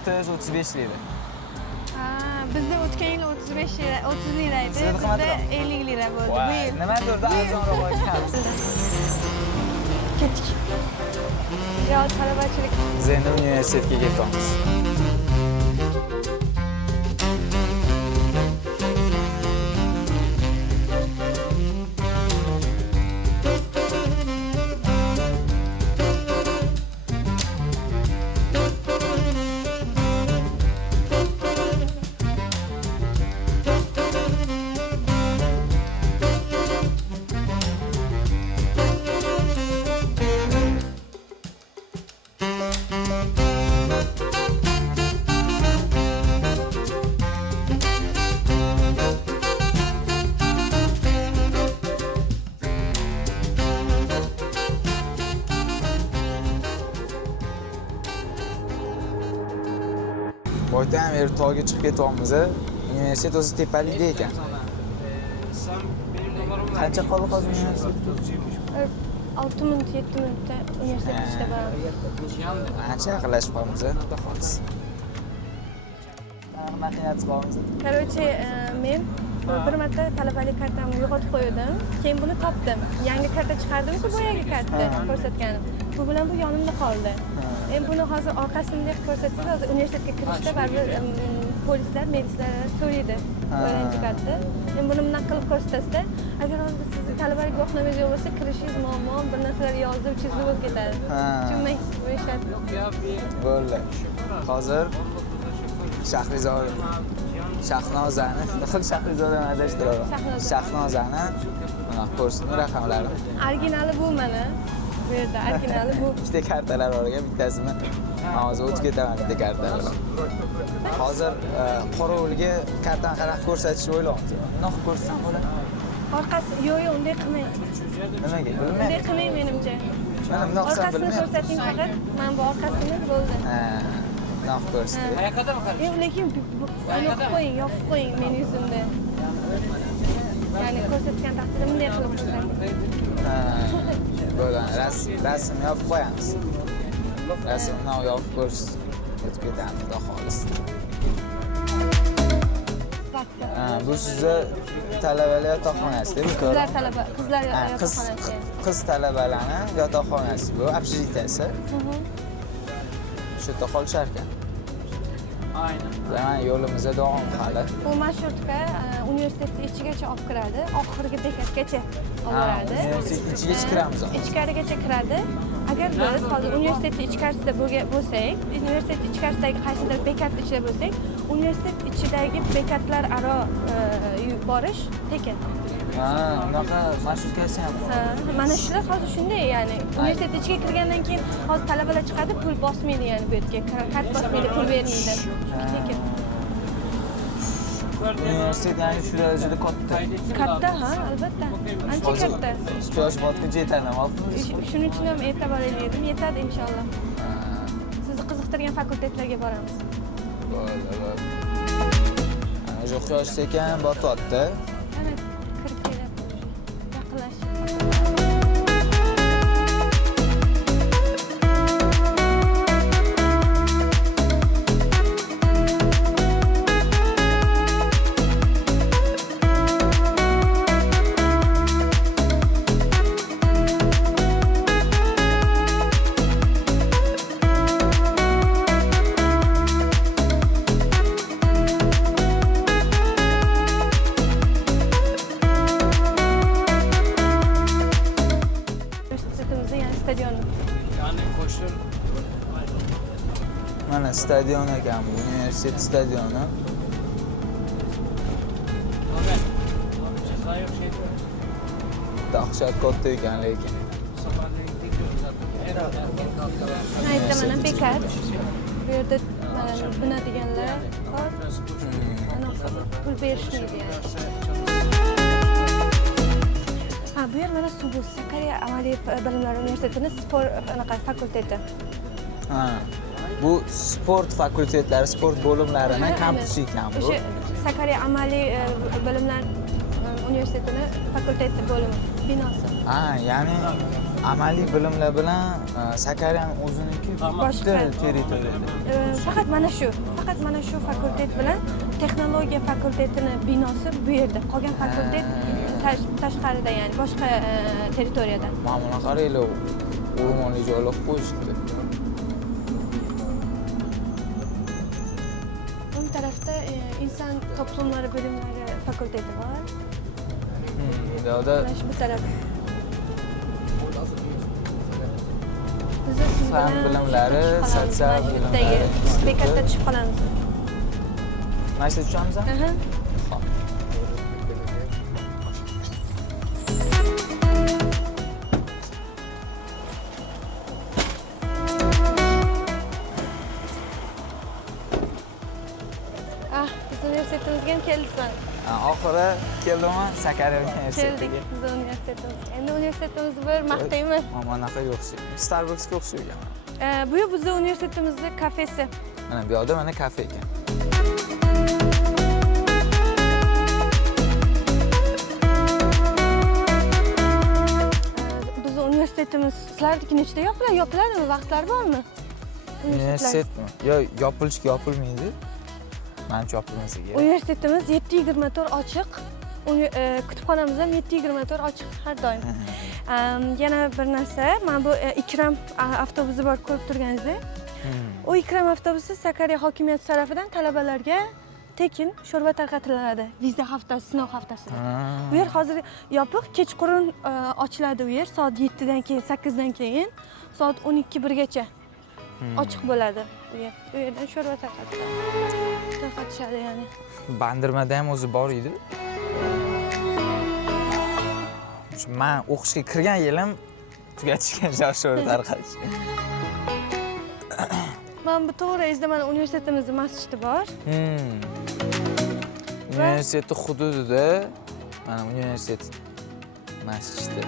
30-35 lira. Bizda o'tgan yil 35 lira, 30 lira edi. Sizda Bizda qimmatroq? 50 lira bo'ldi. Bu Voy, yil. nimadir arzonroq ekan. Ketdik. Yo, talabachilik. Biz endi universitetga ketyapmiz. boydan ham beri tog'ga chiqib ketyapmiz. Universitet o'zi tepalikda ekan. Qancha qoldi hozir universitetga? 6 minut 7 minutda universitet ichida boramiz. Ancha yaqinlashib qolamiz, xudo xolis. Qanaqa qilyapsiz qolamiz? Короче, men bir marta talabalik kartamni yo'qotib qo'ydim. Keyin buni topdim. Yangi karta chiqardim-ku, boyagi karta ko'rsatganim. Bu bilan bu yonimda qoldi. Buni hozir orqasini ko'rsatsangiz, hozir universitetga kirishda baribir polislar, milislar so'raydi. O'yinchi karta. Buni bunaqa qilib ko'rsatasizda, agar hozir sizni talabalik guvohnomangiz yo'q bo'lsa, kirishingiz muammo, bir narsalar yozib, chizib bo'lib ketadi. Tushunmang, bu ishlar. Bo'ldi. Hozir Shahnozani, Shahrizodani adashtiraman. Shahnozani mana ko'rsatma raqamlari. Originali bu mana. Bu yerda originali bu. Ikkita kartalar bor ekan, bittasini hozir o'tib ketaman bitta kartalar. Hozir qorovulga kartani qanaqa ko'rsatishni o'ylayapmiz. Bunaqa ko'rsatsam bo'ladi. Orqasi yo'q, unday qilmang. Nimaga? Bilmayman. Unday qilmang menimcha. Mana bunaqa qilsam Orqasini bilmayman. ko'rsating faqat. Mana bu orqasini bo'ldi. Bunaqa ko'rsatdi. Yo'q, lekin yopib qo'ying, yopib qo'ying meni yuzimda. Ya'ni ko'rsatgan taqdirda bunday qilib ko'rsating. Bo'ladi. Rasm yopib qo'yamiz. Rasmni yopib o'tib ketamiz, xudo xolis. Bu sizni talabalar yotoqxonasi-da, Qizlar talaba, qizlar yotoqxonasi. Qiz talabalarning yotoqxonasi bu, общежитияsi. Shu yerda qolishar ekan. Aynan. Mana yo'limizda davom hali. Bu marshrutga universitetning ichigacha olib kiradi, oxirgi bekatgacha olib boradi. Universitet ichigacha kiramiz. Ichkarigacha kiradi. Agar biz hozir universitetning ichkarisida bo'lsak, universitet ichkarisidagi qaysidir bekat ichida bo'lsak, universitet ichidagi bekatlar aro borish tekin. Unaqa marshutkasi ham bor. Mana shular hozir shunday, ya'ni universitet ichiga kirgandan keyin hozir talabalar chiqadi, pul bosmaydi, ya'ni bu yerga kart bosmaydi, pul bermaydi. Tekin. Universitet ya'ni shu darajada katta. Katta, ha, albatta. Ancha katta. Quyosh botguncha yetadi, olibmiz. Shuning uchun ham erta boraylik, yetadi inshaalloh. Sizni qiziqtirgan fakultetlarga boramiz. Bo'ldi. Ana shu quyosh sekin botyapti. Evet, kirib kelyapti. Yaqinlashib. Mana stadion ekan bu, universitet stadioni. Dahshat katta ekan lekin. Aytda mana bekat. Bu yerda bina deganlar bor. Ana pul berishmaydi yani. Bu yer mana Subus, Sakarya amaliy bilimlar universitetining sport fakulteti. Bu sport fakultetlari, sport bo'limlarining kampusi ekan bu. O'sha Sakarya amaliy bilimlar universitetining fakulteti bo'limi binosi. Ya'ni amaliy bilimlar bilan Sakaryaning o'ziniki boshqa territoriyada. Faqat mana shu fakultet bilan texnologiya fakultetining binosi bu yerda. Qolgan fakultet tashqarida, ya'ni boshqa territoriyada. Mana buni qaranglar, o'rmonli joylab qo'yishdi. Bu tarafda inson toplumlari bilimlari fakulteti bor. Bu taraf. Fan bilimlari, sotsial bilimlari. Bekatda tushib qolamiz. Mana shu tushamiz? Biz universitetimizga ham keldikman. Oxiri keldimmi Sakarya universitetiga. Keldik biz universitetimizga. Endi universitetimizni bir maqtayman. Mana bunaqa o'xshaydi. Starbucksga o'xshagan. Bu bizning universitetimizning kafesi. Mana bu yoqda mana kafe ekan. Bizni universitetimiz sizlarnikini ichida yopiladimi? Vaqtlari bormi? Universitetmi? Yo, yopilmaydi. Menimcha yopilmasa kerak. Universitetimiz 7:24 ochiq. Kutubxonamiz ham 7:24 ochiq har doim. Yana bir narsa, mana bu Ikram avtobusi bor ko'rib turganingizdek. O Ikram avtobusi Sakarya hokimiyati tarafidan talabalarga tekin sho'rva tarqatiladi. Viza haftasi, sinov haftasida. Bu yer hozir yopiq, kechqurun ochiladi bu yer soat 7 dan keyin, 8 dan keyin soat 12-1gacha ochiq bo'ladi bu yer. Bu yerdan sho'rva tarqatishadi ya'ni. Bandirmada ham o'zi bor edi. Men o'qishga kirgan yilim tugatishgan sho'rva tarqatish. Mana bu to'g'risida mana universitetimizning masjidi bor. Universitet hududida mana universitet masjidi.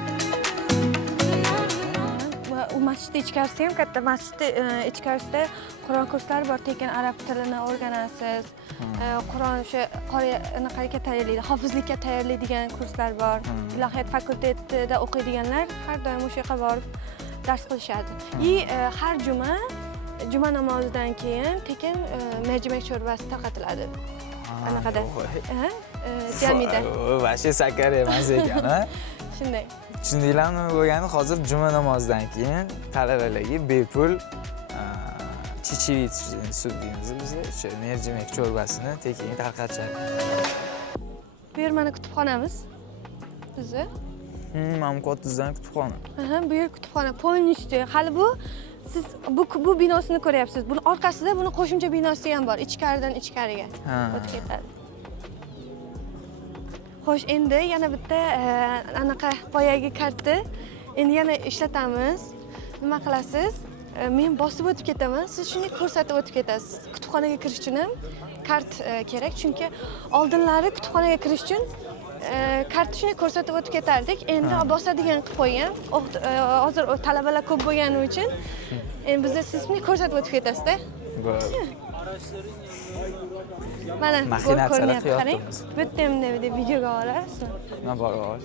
Va u masjidning ichkarisi ham katta. Masjidning ichkarisida Qur'on kurslari bor, tekin arab tilini o'rganasiz. Qur'on o'sha qariyaga tayyorlaydi, hofizlikka tayyorlaydigan kurslar bor. Ilohiyat fakultetida o'qiydiganlar har doim o'sha yerga borib dars qilishadi. Har juma namozidan keyin tekin mercimek sho'rvasi tarqatiladi. Anaqada. Jamida. Vashe Sakarya emas ekan, ha? Shunday. Tushundinglarmi nima bo'lgani? Hozir juma namozidan keyin talabalarga bepul chechevit suv deymiz biz, o'sha mercimek sho'rvasini tekin tarqatishadi. Bu yer mana kutubxonamiz. Bizni. Mamqotizdan kutubxona. Bu yer kutubxona. Polnichniy. Hali bu siz bu binosini ko'ryapsiz. Buni orqasida buni qo'shimcha binosi ham bor. Ichkaridan ichkariga o'tib ketadi. Xo'sh, endi yana bitta anaqa boyagi kartni endi yana ishlatamiz. Nima qilasiz? Men bosib o'tib ketaman, siz shuni ko'rsatib o'tib ketasiz. Kutubxonaga kirish uchun ham kart kerak, chunki oldinlari kutubxonaga kirish uchun kartni shuni ko'rsatib o'tib ketardik. Endi bosadigan qilib qo'ygan. Hozir talabalar ko'p bo'lgani uchun endi biz siz shuni ko'rsatib o'tib ketasiz-da. Bo'ldi. Mana Maxinatsiyalar qarang. qilyapmiz. Bu yerda ham videoga olasizmi? Nima bor ol.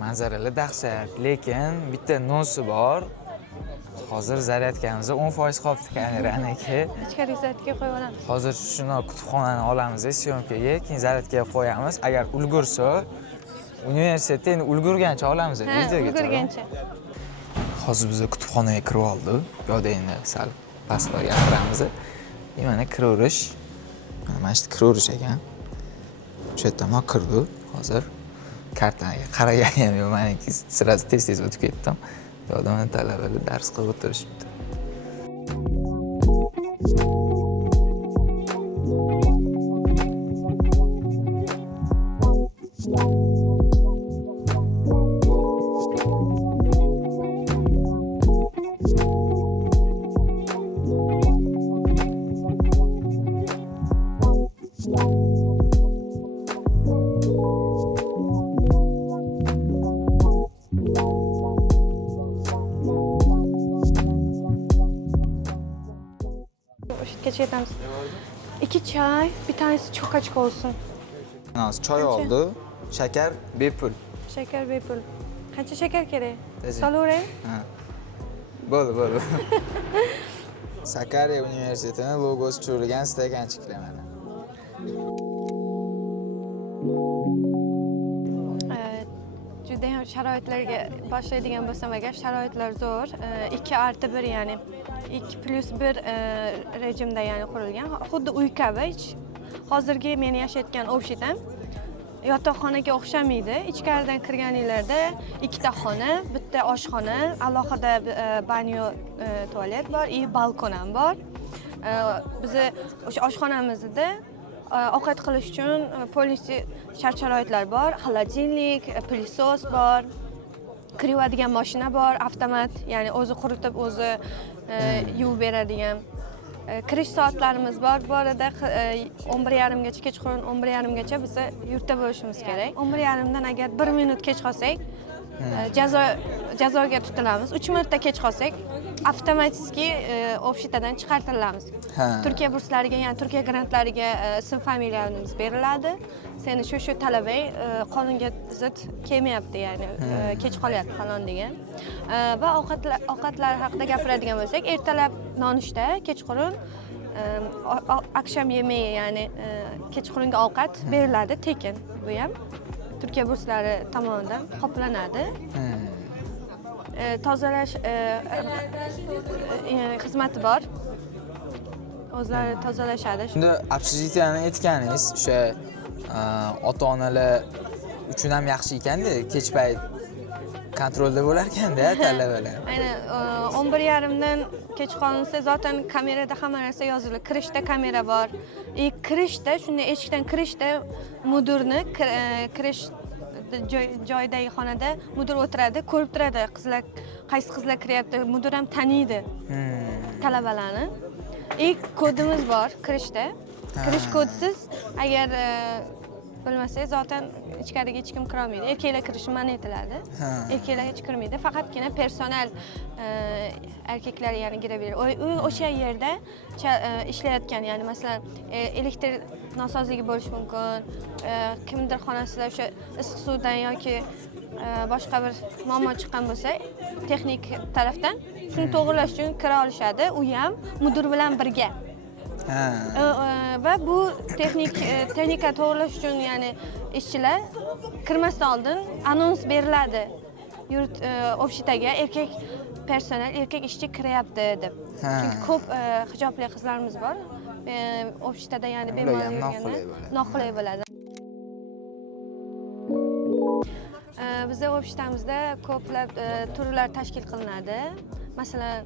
Manzaralar dahshat, lekin bitta nosi bor. Hozir zaryadkamizda 10% qolibdi kameraniga. Ichkari zaryadga qo'yib olamiz. Hozir shuni kutubxonani olamiz, syomkaga, keyin zaryadga qo'yamiz. Agar ulgursa, universitetda endi ulgurgancha olamiz, videoga. Ulgurgancha. Hozir biz kutubxonaga kirib oldik. Bu yerda endi sal pastga gapiramiz. Mana kiraverish. Mana shu kiraverish ekan. Shu yerdan kirdi hozir. Kartanaga qaraganim yo'q, meniki sirasi tez o'tib ketdim. Bu yerda mana talabalar dars qilib o'tirishibdi. Ketamiz. 2 choy, bir tanesi çok açık olsun. Choy oldi, shakar bepul. Shakar bepul. Qancha shakar kerak? Tezing. Solaveray? Ha. Bo'ldi. Sakarya universitetining logosi tushirilgan stakanchiklar mana. juda ham sharoitlarga boshlaydigan bo'lsam agar sharoitlar zo'r. 2+1 ya'ni 2+1 rejimda ya'ni qurilgan. Xuddi uy kabi. Hozirgi men yashayotgan obshitam yotoqxonaga o'xshamaydi. Ichkaridan kirganinglarda ikkita xona, bitta oshxona, alohida banyo, tualet bor, balkon ham bor. Bizni o'sha oshxonamizda ovqat qilish uchun polisiy shart-sharoitlar bor, xolodilnik, pilisos bor, kirivadigan mashina bor, avtomat, ya'ni o'zi quritib, o'zi yuvib beradigan. Kirish soatlarimiz bor. Bu arada 11:30 gacha, kechqurun 11:30 gacha biz yurtda bo'lishimiz kerak. 11:30 dan agar 1 minut kech qolsak, jazoga tutilamiz. 3 marta kech qolsak, avtomatik obshitadan chiqartirilamiz. Turkiya burslariga, ya'ni Turkiya grantlariga ism familiyamiz beriladi. Seni shu talabang qonunga zid kelmayapti, ya'ni kech qolyapti falon degan. Va ovqatlar haqida gapiradigan bo'lsak, ertalab nonushta, kechqurun aksham yemeği, ya'ni kechqurungi ovqat beriladi tekin. Bu ham Turkiya burslari tomonidan qoplanadi. Tozalash xizmati bor. O'zlari tozalashadi. Shunda общежитияni aytganingiz, o'sha ota-onalar uchun ham yaxshi ekanda, kech payt kontrolda bo'lar ekanda talabalar. Aynan 11:30 dan kech qolinsa, zaten kamerada hamma narsa yoziladi. Kirishda kamera bor. Kirishda, shunday eshikdan kirishda mudirni kirish joydagi xonada mudir o'tiradi, ko'rib turadi, qizlar qaysi qizlar kiryapti, mudir ham taniydi talabalarni. Kodimiz bor kirishda. Kirish kodsiz agar bilmasangiz, zaten ichkariga hech kim kira olmaydi. Erkaklar kirishi man etiladi. Erkaklar hech kirmaydi. Faqatgina personal erkaklar ya'ni kiraveradi. O'sha yerda ishlayotgan, ya'ni masalan, elektr nosozligi bo'lishi mumkin, kimdir xonasida o'sha issiq suvdan yoki boshqa bir muammo chiqqan bo'lsa, texnik tarafdan shuni to'g'rilash uchun kira olishadi. U ham mudir bilan birga. Va bu texnika to'g'rilash uchun, ya'ni ishchilar kirmasdan oldin anons beriladi. Yurt obshitaga erkak personal, erkak ishchi kiryapti deb. Chunki ko'p hijobli qizlarimiz bor. Obshitada, ya'ni bemalol yurganda noqulay bo'ladi. Bizning obshitamizda ko'plab turlar tashkil qilinadi. Masalan,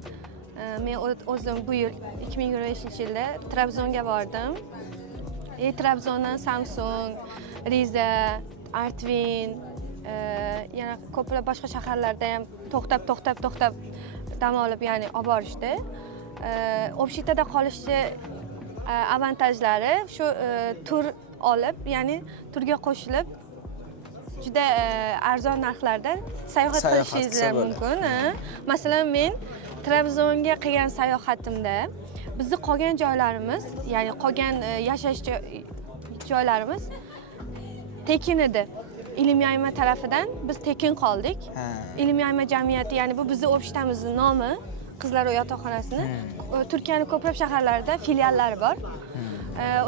men o'zim bu yil 2025-yilda Trabzonga bordim. Trabzondan Samsun, Riza, Artvin, yana ko'plab boshqa shaharlarda ham to'xtab dam olib, ya'ni olib borishdi. Obshitada qolishni avantajlari shu, tur olib, ya'ni turga qo'shilib juda arzon narxlarda sayohat qilishingiz mumkin. Masalan, men Trabzonga qilgan sayohatimda bizni qolgan joylarimiz, ya'ni qolgan yashash joylarimiz tekin edi. Ilm yayma tarafidan biz tekin qoldik. Ilm yayma jamiyati, ya'ni bu bizning obshitamizning nomi, qizlar yotoqxonasini. Turkiyaning ko'plab shaharlarida filiallari bor.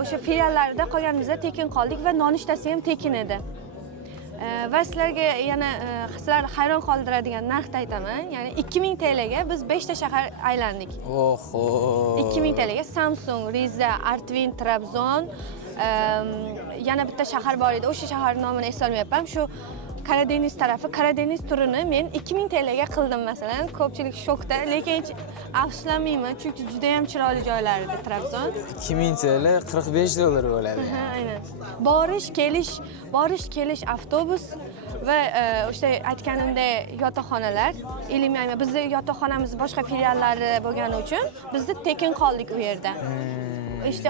O'sha filiallarda qolganimizda tekin qoldik va nonushtasi ham tekin edi. Va sizlarga yana sizlarni hayron qoldiradigan narxda aytaman. Ya'ni 2000 TL ga biz 5 ta shahar aylandik. Oho. 2000 TL ga Samsun, Riza, Artvin, Trabzon, yana bitta shahar bor edi. O'sha shahar nomini eslolmayapman. Shu Karadeniz tarafi, Karadeniz turini men 2000 TL ga qildim masalan. Ko'pchilik shokda, lekin afsuslanmayman, chunki juda ham chiroyli joylar edi Trabzon. 2000 TL $45 bo'ladi. Aynan. Borish kelish avtobus va o'sha aytganimdek yotoqxonalar, ilm yayma. Bizning yotoqxonamiz boshqa filiallari bo'lgani uchun bizni tekin qoldik u yerda. İşte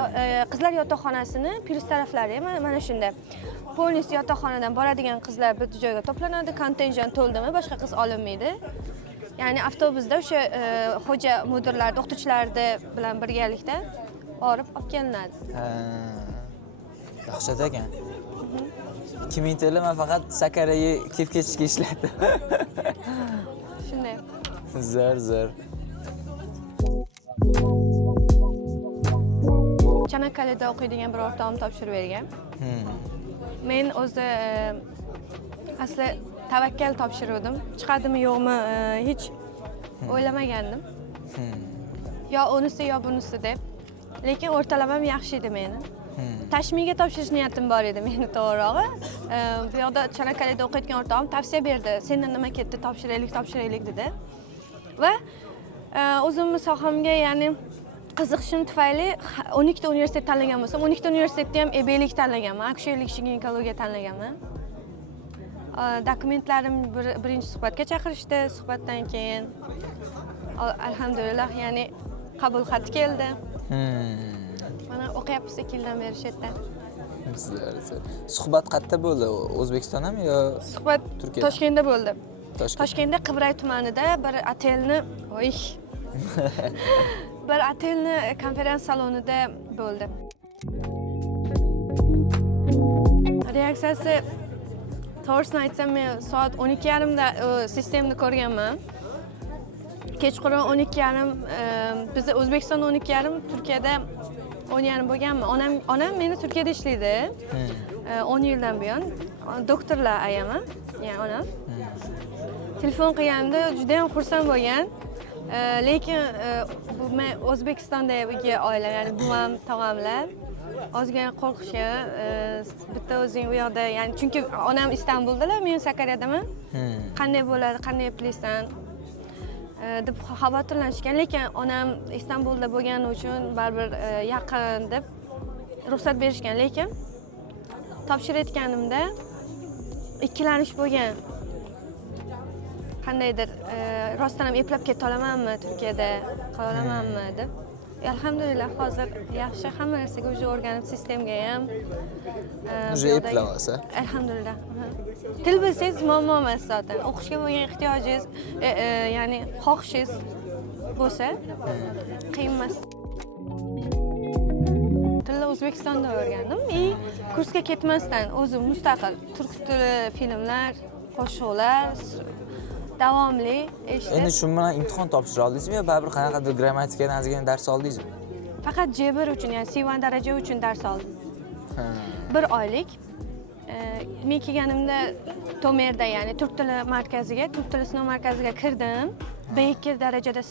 qizlar yotoqxonasini plyus taraflari mana shunda. Polis yotoqxonadan boradigan qizlar bir joyga to'planadi, kontingent to'ldimi, boshqa qiz olinmaydi. Ya'ni avtobusda o'sha xo'ja mudirlar, o'qituvchilar bilan birgalikda borib olib kelinadi. Yaxshi ekan. 2000 TL men faqat Sakaryaga kelib-ketishga ishladim. Shunday. Zo'r. Çanakkale'da o'qiydigan bir o'rtog'im topshirib bergan. Men o'zi asli tavakkal topshiruvdim. Chiqadimi yo'qmi hech o'ylamagandim. Yo unisi yo bunisi deb. Lekin o'rtalamam yaxshi edi meni. Tashmiga topshirish niyatim bor edi meni to'g'rirog'i. Bu yoqda Chanakkale'da o'qiyotgan o'rtog'im tavsiya berdi. Sendan nima ketdi, topshiraylik dedi. Va o'zimni sohamga, ya'ni qiziqishim tufayli 12 ta universitet tanlagan bo'lsam, 12 ta universitetda ham ebelik tanlaganman, akusherlik, ginekologiya tanlaganman. Dokumentlarim birinchi suhbatga chaqirishdi, suhbatdan keyin alhamdulillah, ya'ni qabul xati keldi. Mana o'qiyapmiz 2 yildan beri shu yerda. Suhbat qayerda bo'ldi? O'zbekistonami yo Suhbat Turkiya? Toshkentda bo'ldi. Toshkentda Qibray tumanida bir otelni, bir otelni konferens salonida bo'ldi. Reaksiyasi to'g'risini aytsam, men soat 12:30da sistemni ko'rganman. Kechqurun 12:30, bizda O'zbekistonda 12:30, Turkiyada 10:30 bo'lganmi? Onam meni Turkiyada ishlaydi. 10 yildan buyon doktorlar ayami, ya'ni onam. Telefon qilganda juda ham xursand bo'lgan. Lekin bu men O'zbekistondagi oila, ya'ni buvam, tog'amlar ozgina qo'rqishgan. Bitta o'zing u yoqda, ya'ni chunki onam Istanbuldalar, men Sakaryadaman. Qanday bo'ladi, qanday qilaysan deb xavotirlanishgan, lekin onam Istanbulda bo'lgani uchun baribir yaqin deb ruxsat berishgan, lekin topshirayotganimda ikkilanish bo'lgan. Qandaydir rostdan ham eplab keta olamanmi, Turkiyada qola olamanmi deb. Alhamdulillah hozir yaxshi, hamma narsaga o'zi o'rganib, sistemga ham Уже eplabasiz. Alhamdulillah. Til bilsangiz muammo emas zaten. O'qishga bo'lgan ehtiyojingiz, ya'ni xohishingiz bo'lsa, qiyin emas. Tilni O'zbekistonda o'rgandim. Kursga ketmasdan o'zim mustaqil turk tili filmlar, qo'shiqlar davomli eshitib. Endi shu bilan imtihon topshira oldingizmi yo baribir qanaqadir grammatikadan ozgina dars oldingizmi? Faqat C1 uchun, ya'ni C1 daraja uchun dars oldim. 1 oylik. Men kelganimda Tomerda, ya'ni turk tili markaziga, turk tili sinov markaziga kirdim. B2 darajada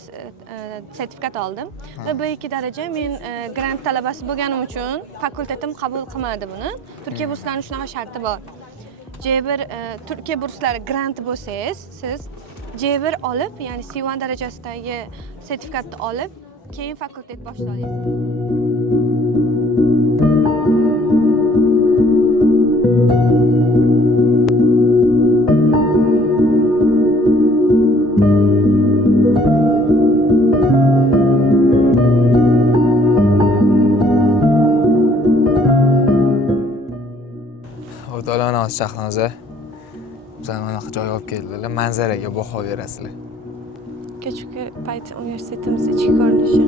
sertifikat oldim. Va B2 daraja men grant talabasi bo'lganim uchun fakultetim qabul qilmadi buni. Turkiya burslarining shunaqa sharti bor. C1 Turkiya burslari grant bo'lsangiz, siz C1 olib, ya'ni C1 darajasidagi sertifikatni olib, keyin fakultet boshla olasiz. O'rtoqlar, Shahnoza. Bizga mana joy olib keldilar. Manzaraga baho berasizlar. Kechki payt universitetimiz ichki ko'rinishi.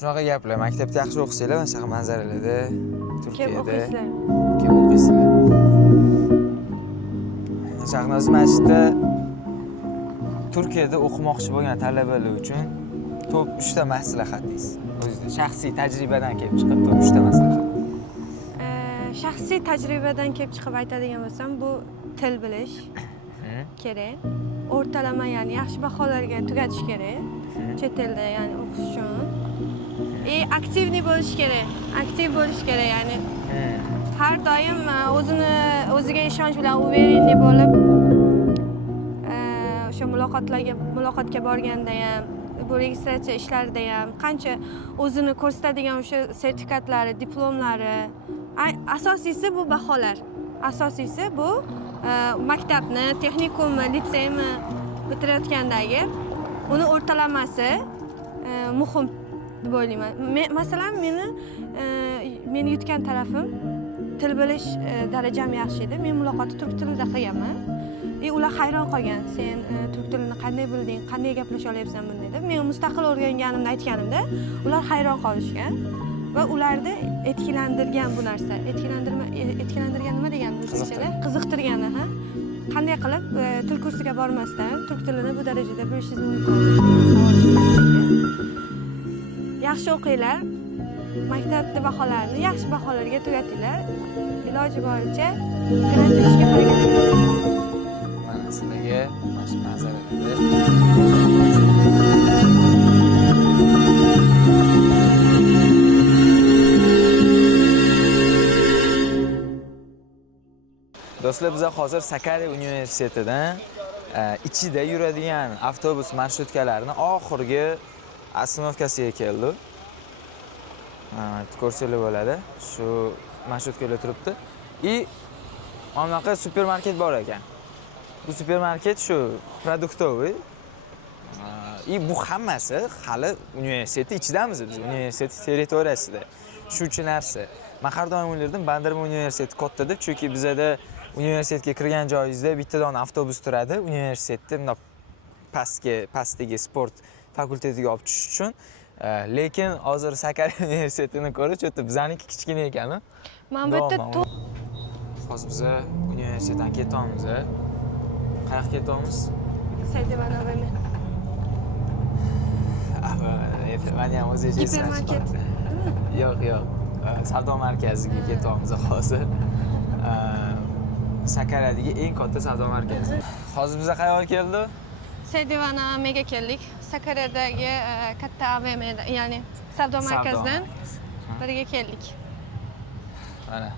Shunaqa gaplar, maktabda yaxshi o'qisanglar, mana shunaqa manzaralarda, Turkiyada o'qiysizlar. kelib o'qiysizlar. Shahnoza, mana shu yerda Turkiyada o'qimoqchi bo'lgan talabalar uchun top 3 ta maslahatingiz. O'zingizda shaxsiy tajribadan kelib chiqib top 3 ta maslahat. Shaxsiy tajribadan kelib chiqib aytadigan bo'lsam, bu til bilish kerak. O'rtalama, ya'ni yaxshi baholarga tugatish kerak. Chet elda, ya'ni o'qish uchun. Aktivniy bo'lish kerak. Aktiv bo'lish kerak, ya'ni. Har doim o'ziga ishonch bilan uverenniy bo'lib, o'sha muloqotga borganda ham, bu registratsiya ishlarida ham qancha o'zini ko'rsatadigan o'sha sertifikatlari, diplomlari, asosiysi bu baholar. Asosiysi bu maktabni, texnikumni, litseyni bitirayotgandagi uni o'rtalamasi muhim deb o'ylayman. Masalan, meni yutgan tarafim til bilish darajam yaxshi edi. Men muloqotni turk tilida qilganman. Ular hayron qolgan. Sen turk tilini qanday bilding? Qanday gaplasha olyapsan bunda deb. Men mustaqil o'rganganimda aytganimda, ular hayron qolishgan va ularni etkilantirgan bu narsa. Etkilantirgan nima deganimiz o'zbekchada? Qiziqtirgani, ha? Qanday qilib til kursiga bormasdan turk tilini bu darajada bilishingiz mumkin? Yaxshi o'qinglar. Maktabda baholarni yaxshi baholarga tugatinglar. Iloji boricha grant olishga harakat qiling. Mana sizlarga mana shu manzarada do'stlar, biz hozir Sakarya universitetidan ichida yuradigan avtobus marshrutkalarining oxirgi ostanovkasiga keldik. Ko'rsanglar bo'ladi. Shu marshrutkalar turibdi. Mana bunaqa supermarket bor ekan. Bu supermarket shu produktoviy. Bu hammasi hali universitet ichidamiz biz. Universitet territoriyasida. Shuchi narsa. Men har doim o'ylardim, Bandarma universiteti katta deb, chunki bizada universitetga kirgan joyingizda bittadan avtobus turadi. Universitetda bunda pastdagi sport fakultetiga olib tushish uchun. Lekin hozir Sakarya universitetini ko'rib, cho'tta bizaniki kichkina ekan. Men bu yerda hozir biz universitetdan ketyapmiz. Qayerga ketyapmiz? Saydivanavami. Men ham o'zimcha Hipermarket. Yo'q. Savdo markaziga ketyapmiz hozir. Sakaryadagi eng katta savdo markazi. Hozir biz qayerga keldik? Saydivanavamiga keldik. Sakaryadagi katta AVM, ya'ni savdo markazidan biriga keldik. Mana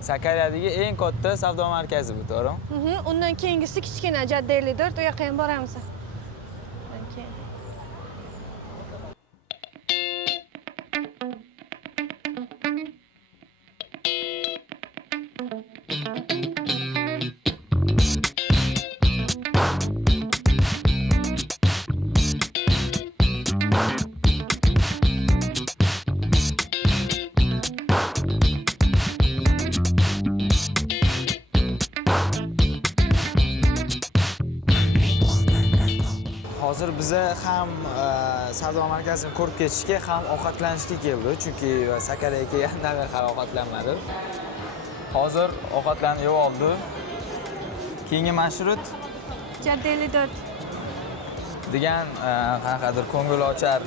Sakaryadagi eng katta savdo markazi bu, to'g'rimi? Undan keyingisi kichkina Jaddeli 4, u yoqqa ham boramiz. Hozir biza ham savdo markazini ko'rib ketishga, ham ovqatlanishga keldik, chunki Sakaryaga kelgandan beri hali ovqatlanmadim. Hozir ovqatlanib oldik. Keyingi marshrut Jaddeli 4 degan qanaqadir ko'ngilochar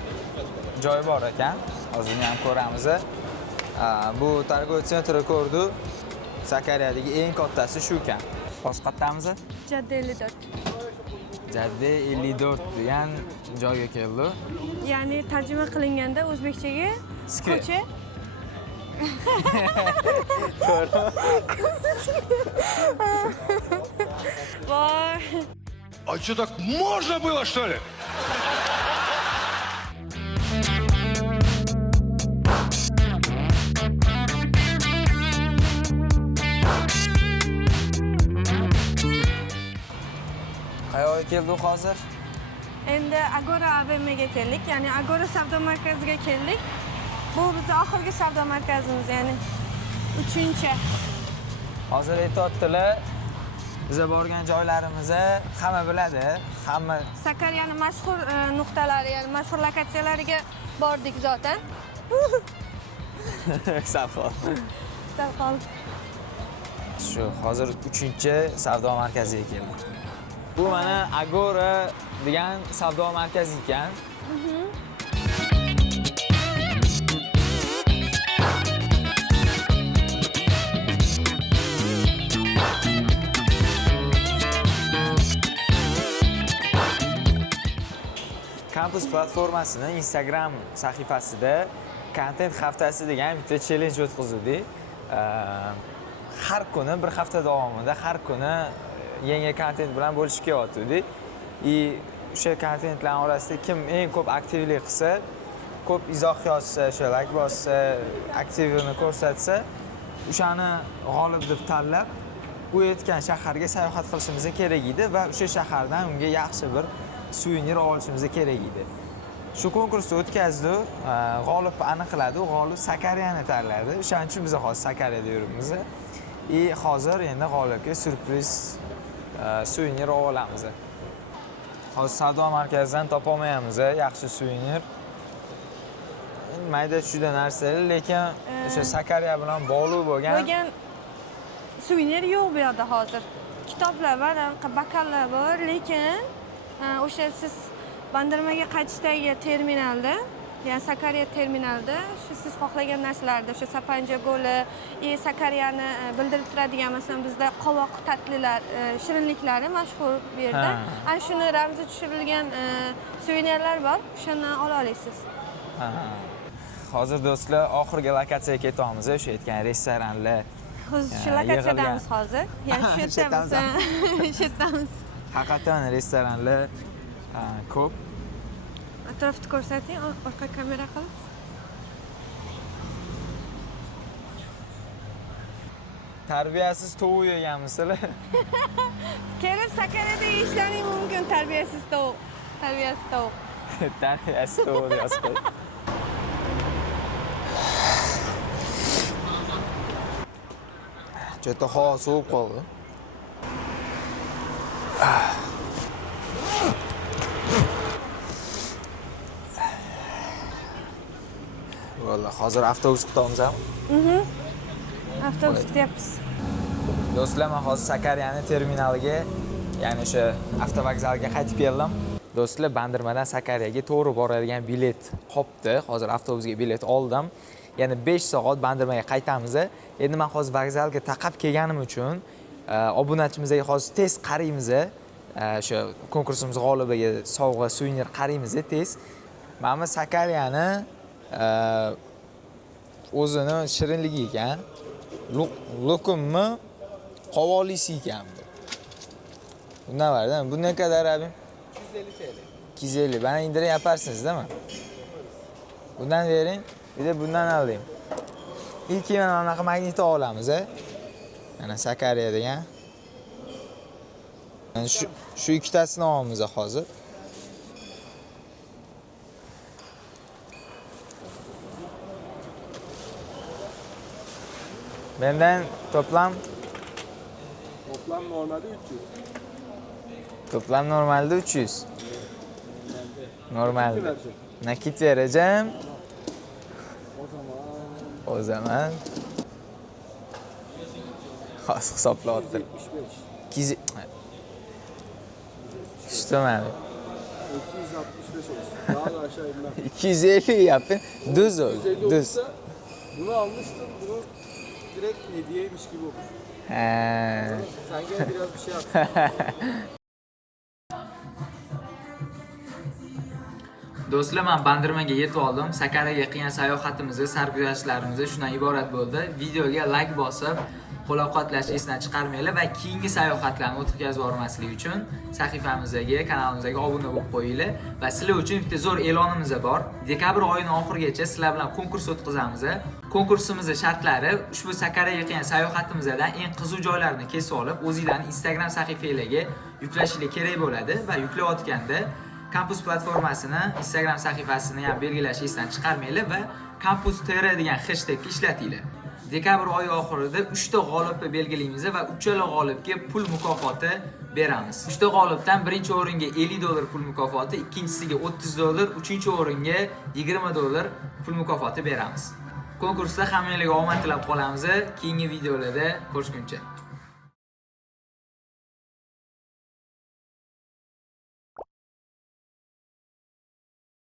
joy bor ekan. Hozir ham ko'ramiz. Bu торговый sentrni ko'rdik. Sakaryadagi eng kattasi shu ekan. Hozir qayerdamiz? Jaddeli 4. Jadde 54 degan joyga keldik. Ya'ni tarjima qilinganda o'zbekchaga ko'cha. To'g'ri. Voy. А что, так можно было, что ли? Qayerga keldik hozir? Endi Agora AVMga keldik, ya'ni Agora savdo markaziga keldik. Bu bizning oxirgi savdo markazimiz, ya'ni 3-chi. Hozir aytayotdilar, biz borgan joylarimizni hamma biladi, hamma Sakaryaning mashhur nuqtalari, ya'ni mashhur lokatsiyalariga bordik zotan. Safol. Safol. Shu hozir 3-chi savdo markaziga keldik. Bu mana Agora degan savdo markazi ekan. Campus platformasining Instagram sahifasida kontent haftasi degan bitta challenge o'tkazdik. Har kuni bir hafta davomida har kuni yangi kontent bilan bo'lishib kelyapti. O'sha kontentlar orasida kim eng ko'p aktivlik qilsa, ko'p izoh yozsa, o'sha like bossa, aktivini ko'rsatsa, o'shani g'olib deb tanlab, u aytgan shaharga sayohat qilishimiz kerak edi va o'sha shahardan unga yaxshi bir suvenir olishimiz kerak edi. shu konkursni o'tkazdi, g'olib aniqladi, g'olib Sakaryani tanladi. O'shaning uchun biz hozir Sakaryada yuribmiz. Hozir endi g'olibga syurpriz suvenir olamiz. Hozir savdo markazidan topa olmaymiz, yaxshi suvenir. Mayda tushida narsalar, lekin o'sha Sakarya bilan bog'liq bo'lgan suvenir yo'q bu yerda hozir. Kitoblar bor, bakallar bor, lekin o'sha siz Bandarmaga qaytishdagi terminalda, ya'ni Sakarya terminalida shu siz xohlagan narsalarni, o'sha Sapanja goli, Sakaryani bildirib turadigan, masalan, bizda qovoq tatlilar, shirinliklari mashhur bu yerda. Ana shuni ramzi tushirilgan suvenirlar bor, shuni ola olasiz. Hozir do'stlar, oxirgi lokatsiyaga ketyapmiz, o'sha aytgan restoranlar. Shu lokatsiyadamiz hozir. Ya'ni shu yerdamiz. Shu yerdamiz. Haqiqatan restoranlar ko'p. Atrofni ko'rsating, orqa kamera qilib. Tarbiyasiz tovuq yeganmisizlar? Kelib Sakaryada yeyishlaring mumkin, tarbiyasiz tovuq. Tarbiyasiz tovuq. Tarbiyasiz tovuq deyapsiz. Juda havo sovib qoldi. Valla hozir avtobus kutamiz ham. Avtobus kutyapmiz. Do'stlar, men hozir Sakaryani terminaliga, ya'ni o'sha avtovokzalga qaytib keldim. Do'stlar, Bandarmadan Sakaryaga to'g'ri boradigan bilet qopti. Hozir avtobusga bilet oldim. Ya'ni 5 soat Bandarmaga qaytamiz. Endi men hozir vokzalga taqab kelganim uchun obunachimizga hozir tez qaraymiz. O'sha konkursimiz g'olibiga sovg'a suvenir qaraymiz tez. Mana Sakaryani o'zini shirinligi ekan. Lokummi, qovolisi ekan. Bundan var değil mi? Bu ne kadar abi? 250 TL. 250. Bana indirim yaparsınız değil mi? Bundan verin. Bir de bundan alayım. İlk hemen anaqa magnito olamiz, Mana Sakarya degan. Yani şu ikkitasini olamiz hozir. Benden toplam normalde 300. Toplam normalde 300. Normalde. Nakit vereceğim. O zaman. Hesaplattım. 200. Küstüm abi. 265 olsun. Daha da aşağı inmem. 250 yapın. Düz ol. 250 Düz. olursa bunu almıştım. Bunu direkt hediyeymiş gibi olur. He. Sen gene biraz bir şey yap. Do'stlar, men Bandarmaga yetib oldim. Sakaryaga qilgan sayohatimiz, sarguzashtlarimiz shundan iborat bo'ldi. Videoga like bosib, qo'llab-quvvatlashni esdan chiqarmanglar va keyingi sayohatlarni o'tkazib bormaslik uchun sahifamizga, kanalimizga obuna bo'lib qo'yinglar va sizlar uchun bitta zo'r e'lonimiz bor. Dekabr oyining oxirigacha sizlar bilan konkurs o'tkazamiz. Konkursimizning shartlari ushbu Sakaryaga qilgan sayohatimizdan eng qiziq joylarni kesib olib, o'zingizlarning Instagram sahifangizga yuklashingiz kerak bo'ladi va yuklayotganda Campus platformasini, Instagram sahifasini ham belgilash esdan chiqarmanglar va Campus TR degan hashtagni ishlatinglar. Dekabr oyi oxirida 3 ta g'olibni belgilaymiz va uchala g'olibga pul mukofoti beramiz. 3 ta g'olibdan birinchi o'ringa $50 pul mukofoti, ikkinchisiga $30, uchinchi o'ringa $20 pul mukofoti beramiz. Konkursda hammanglarga omad tilab qolamiz. Keyingi videolarda ko'rishguncha.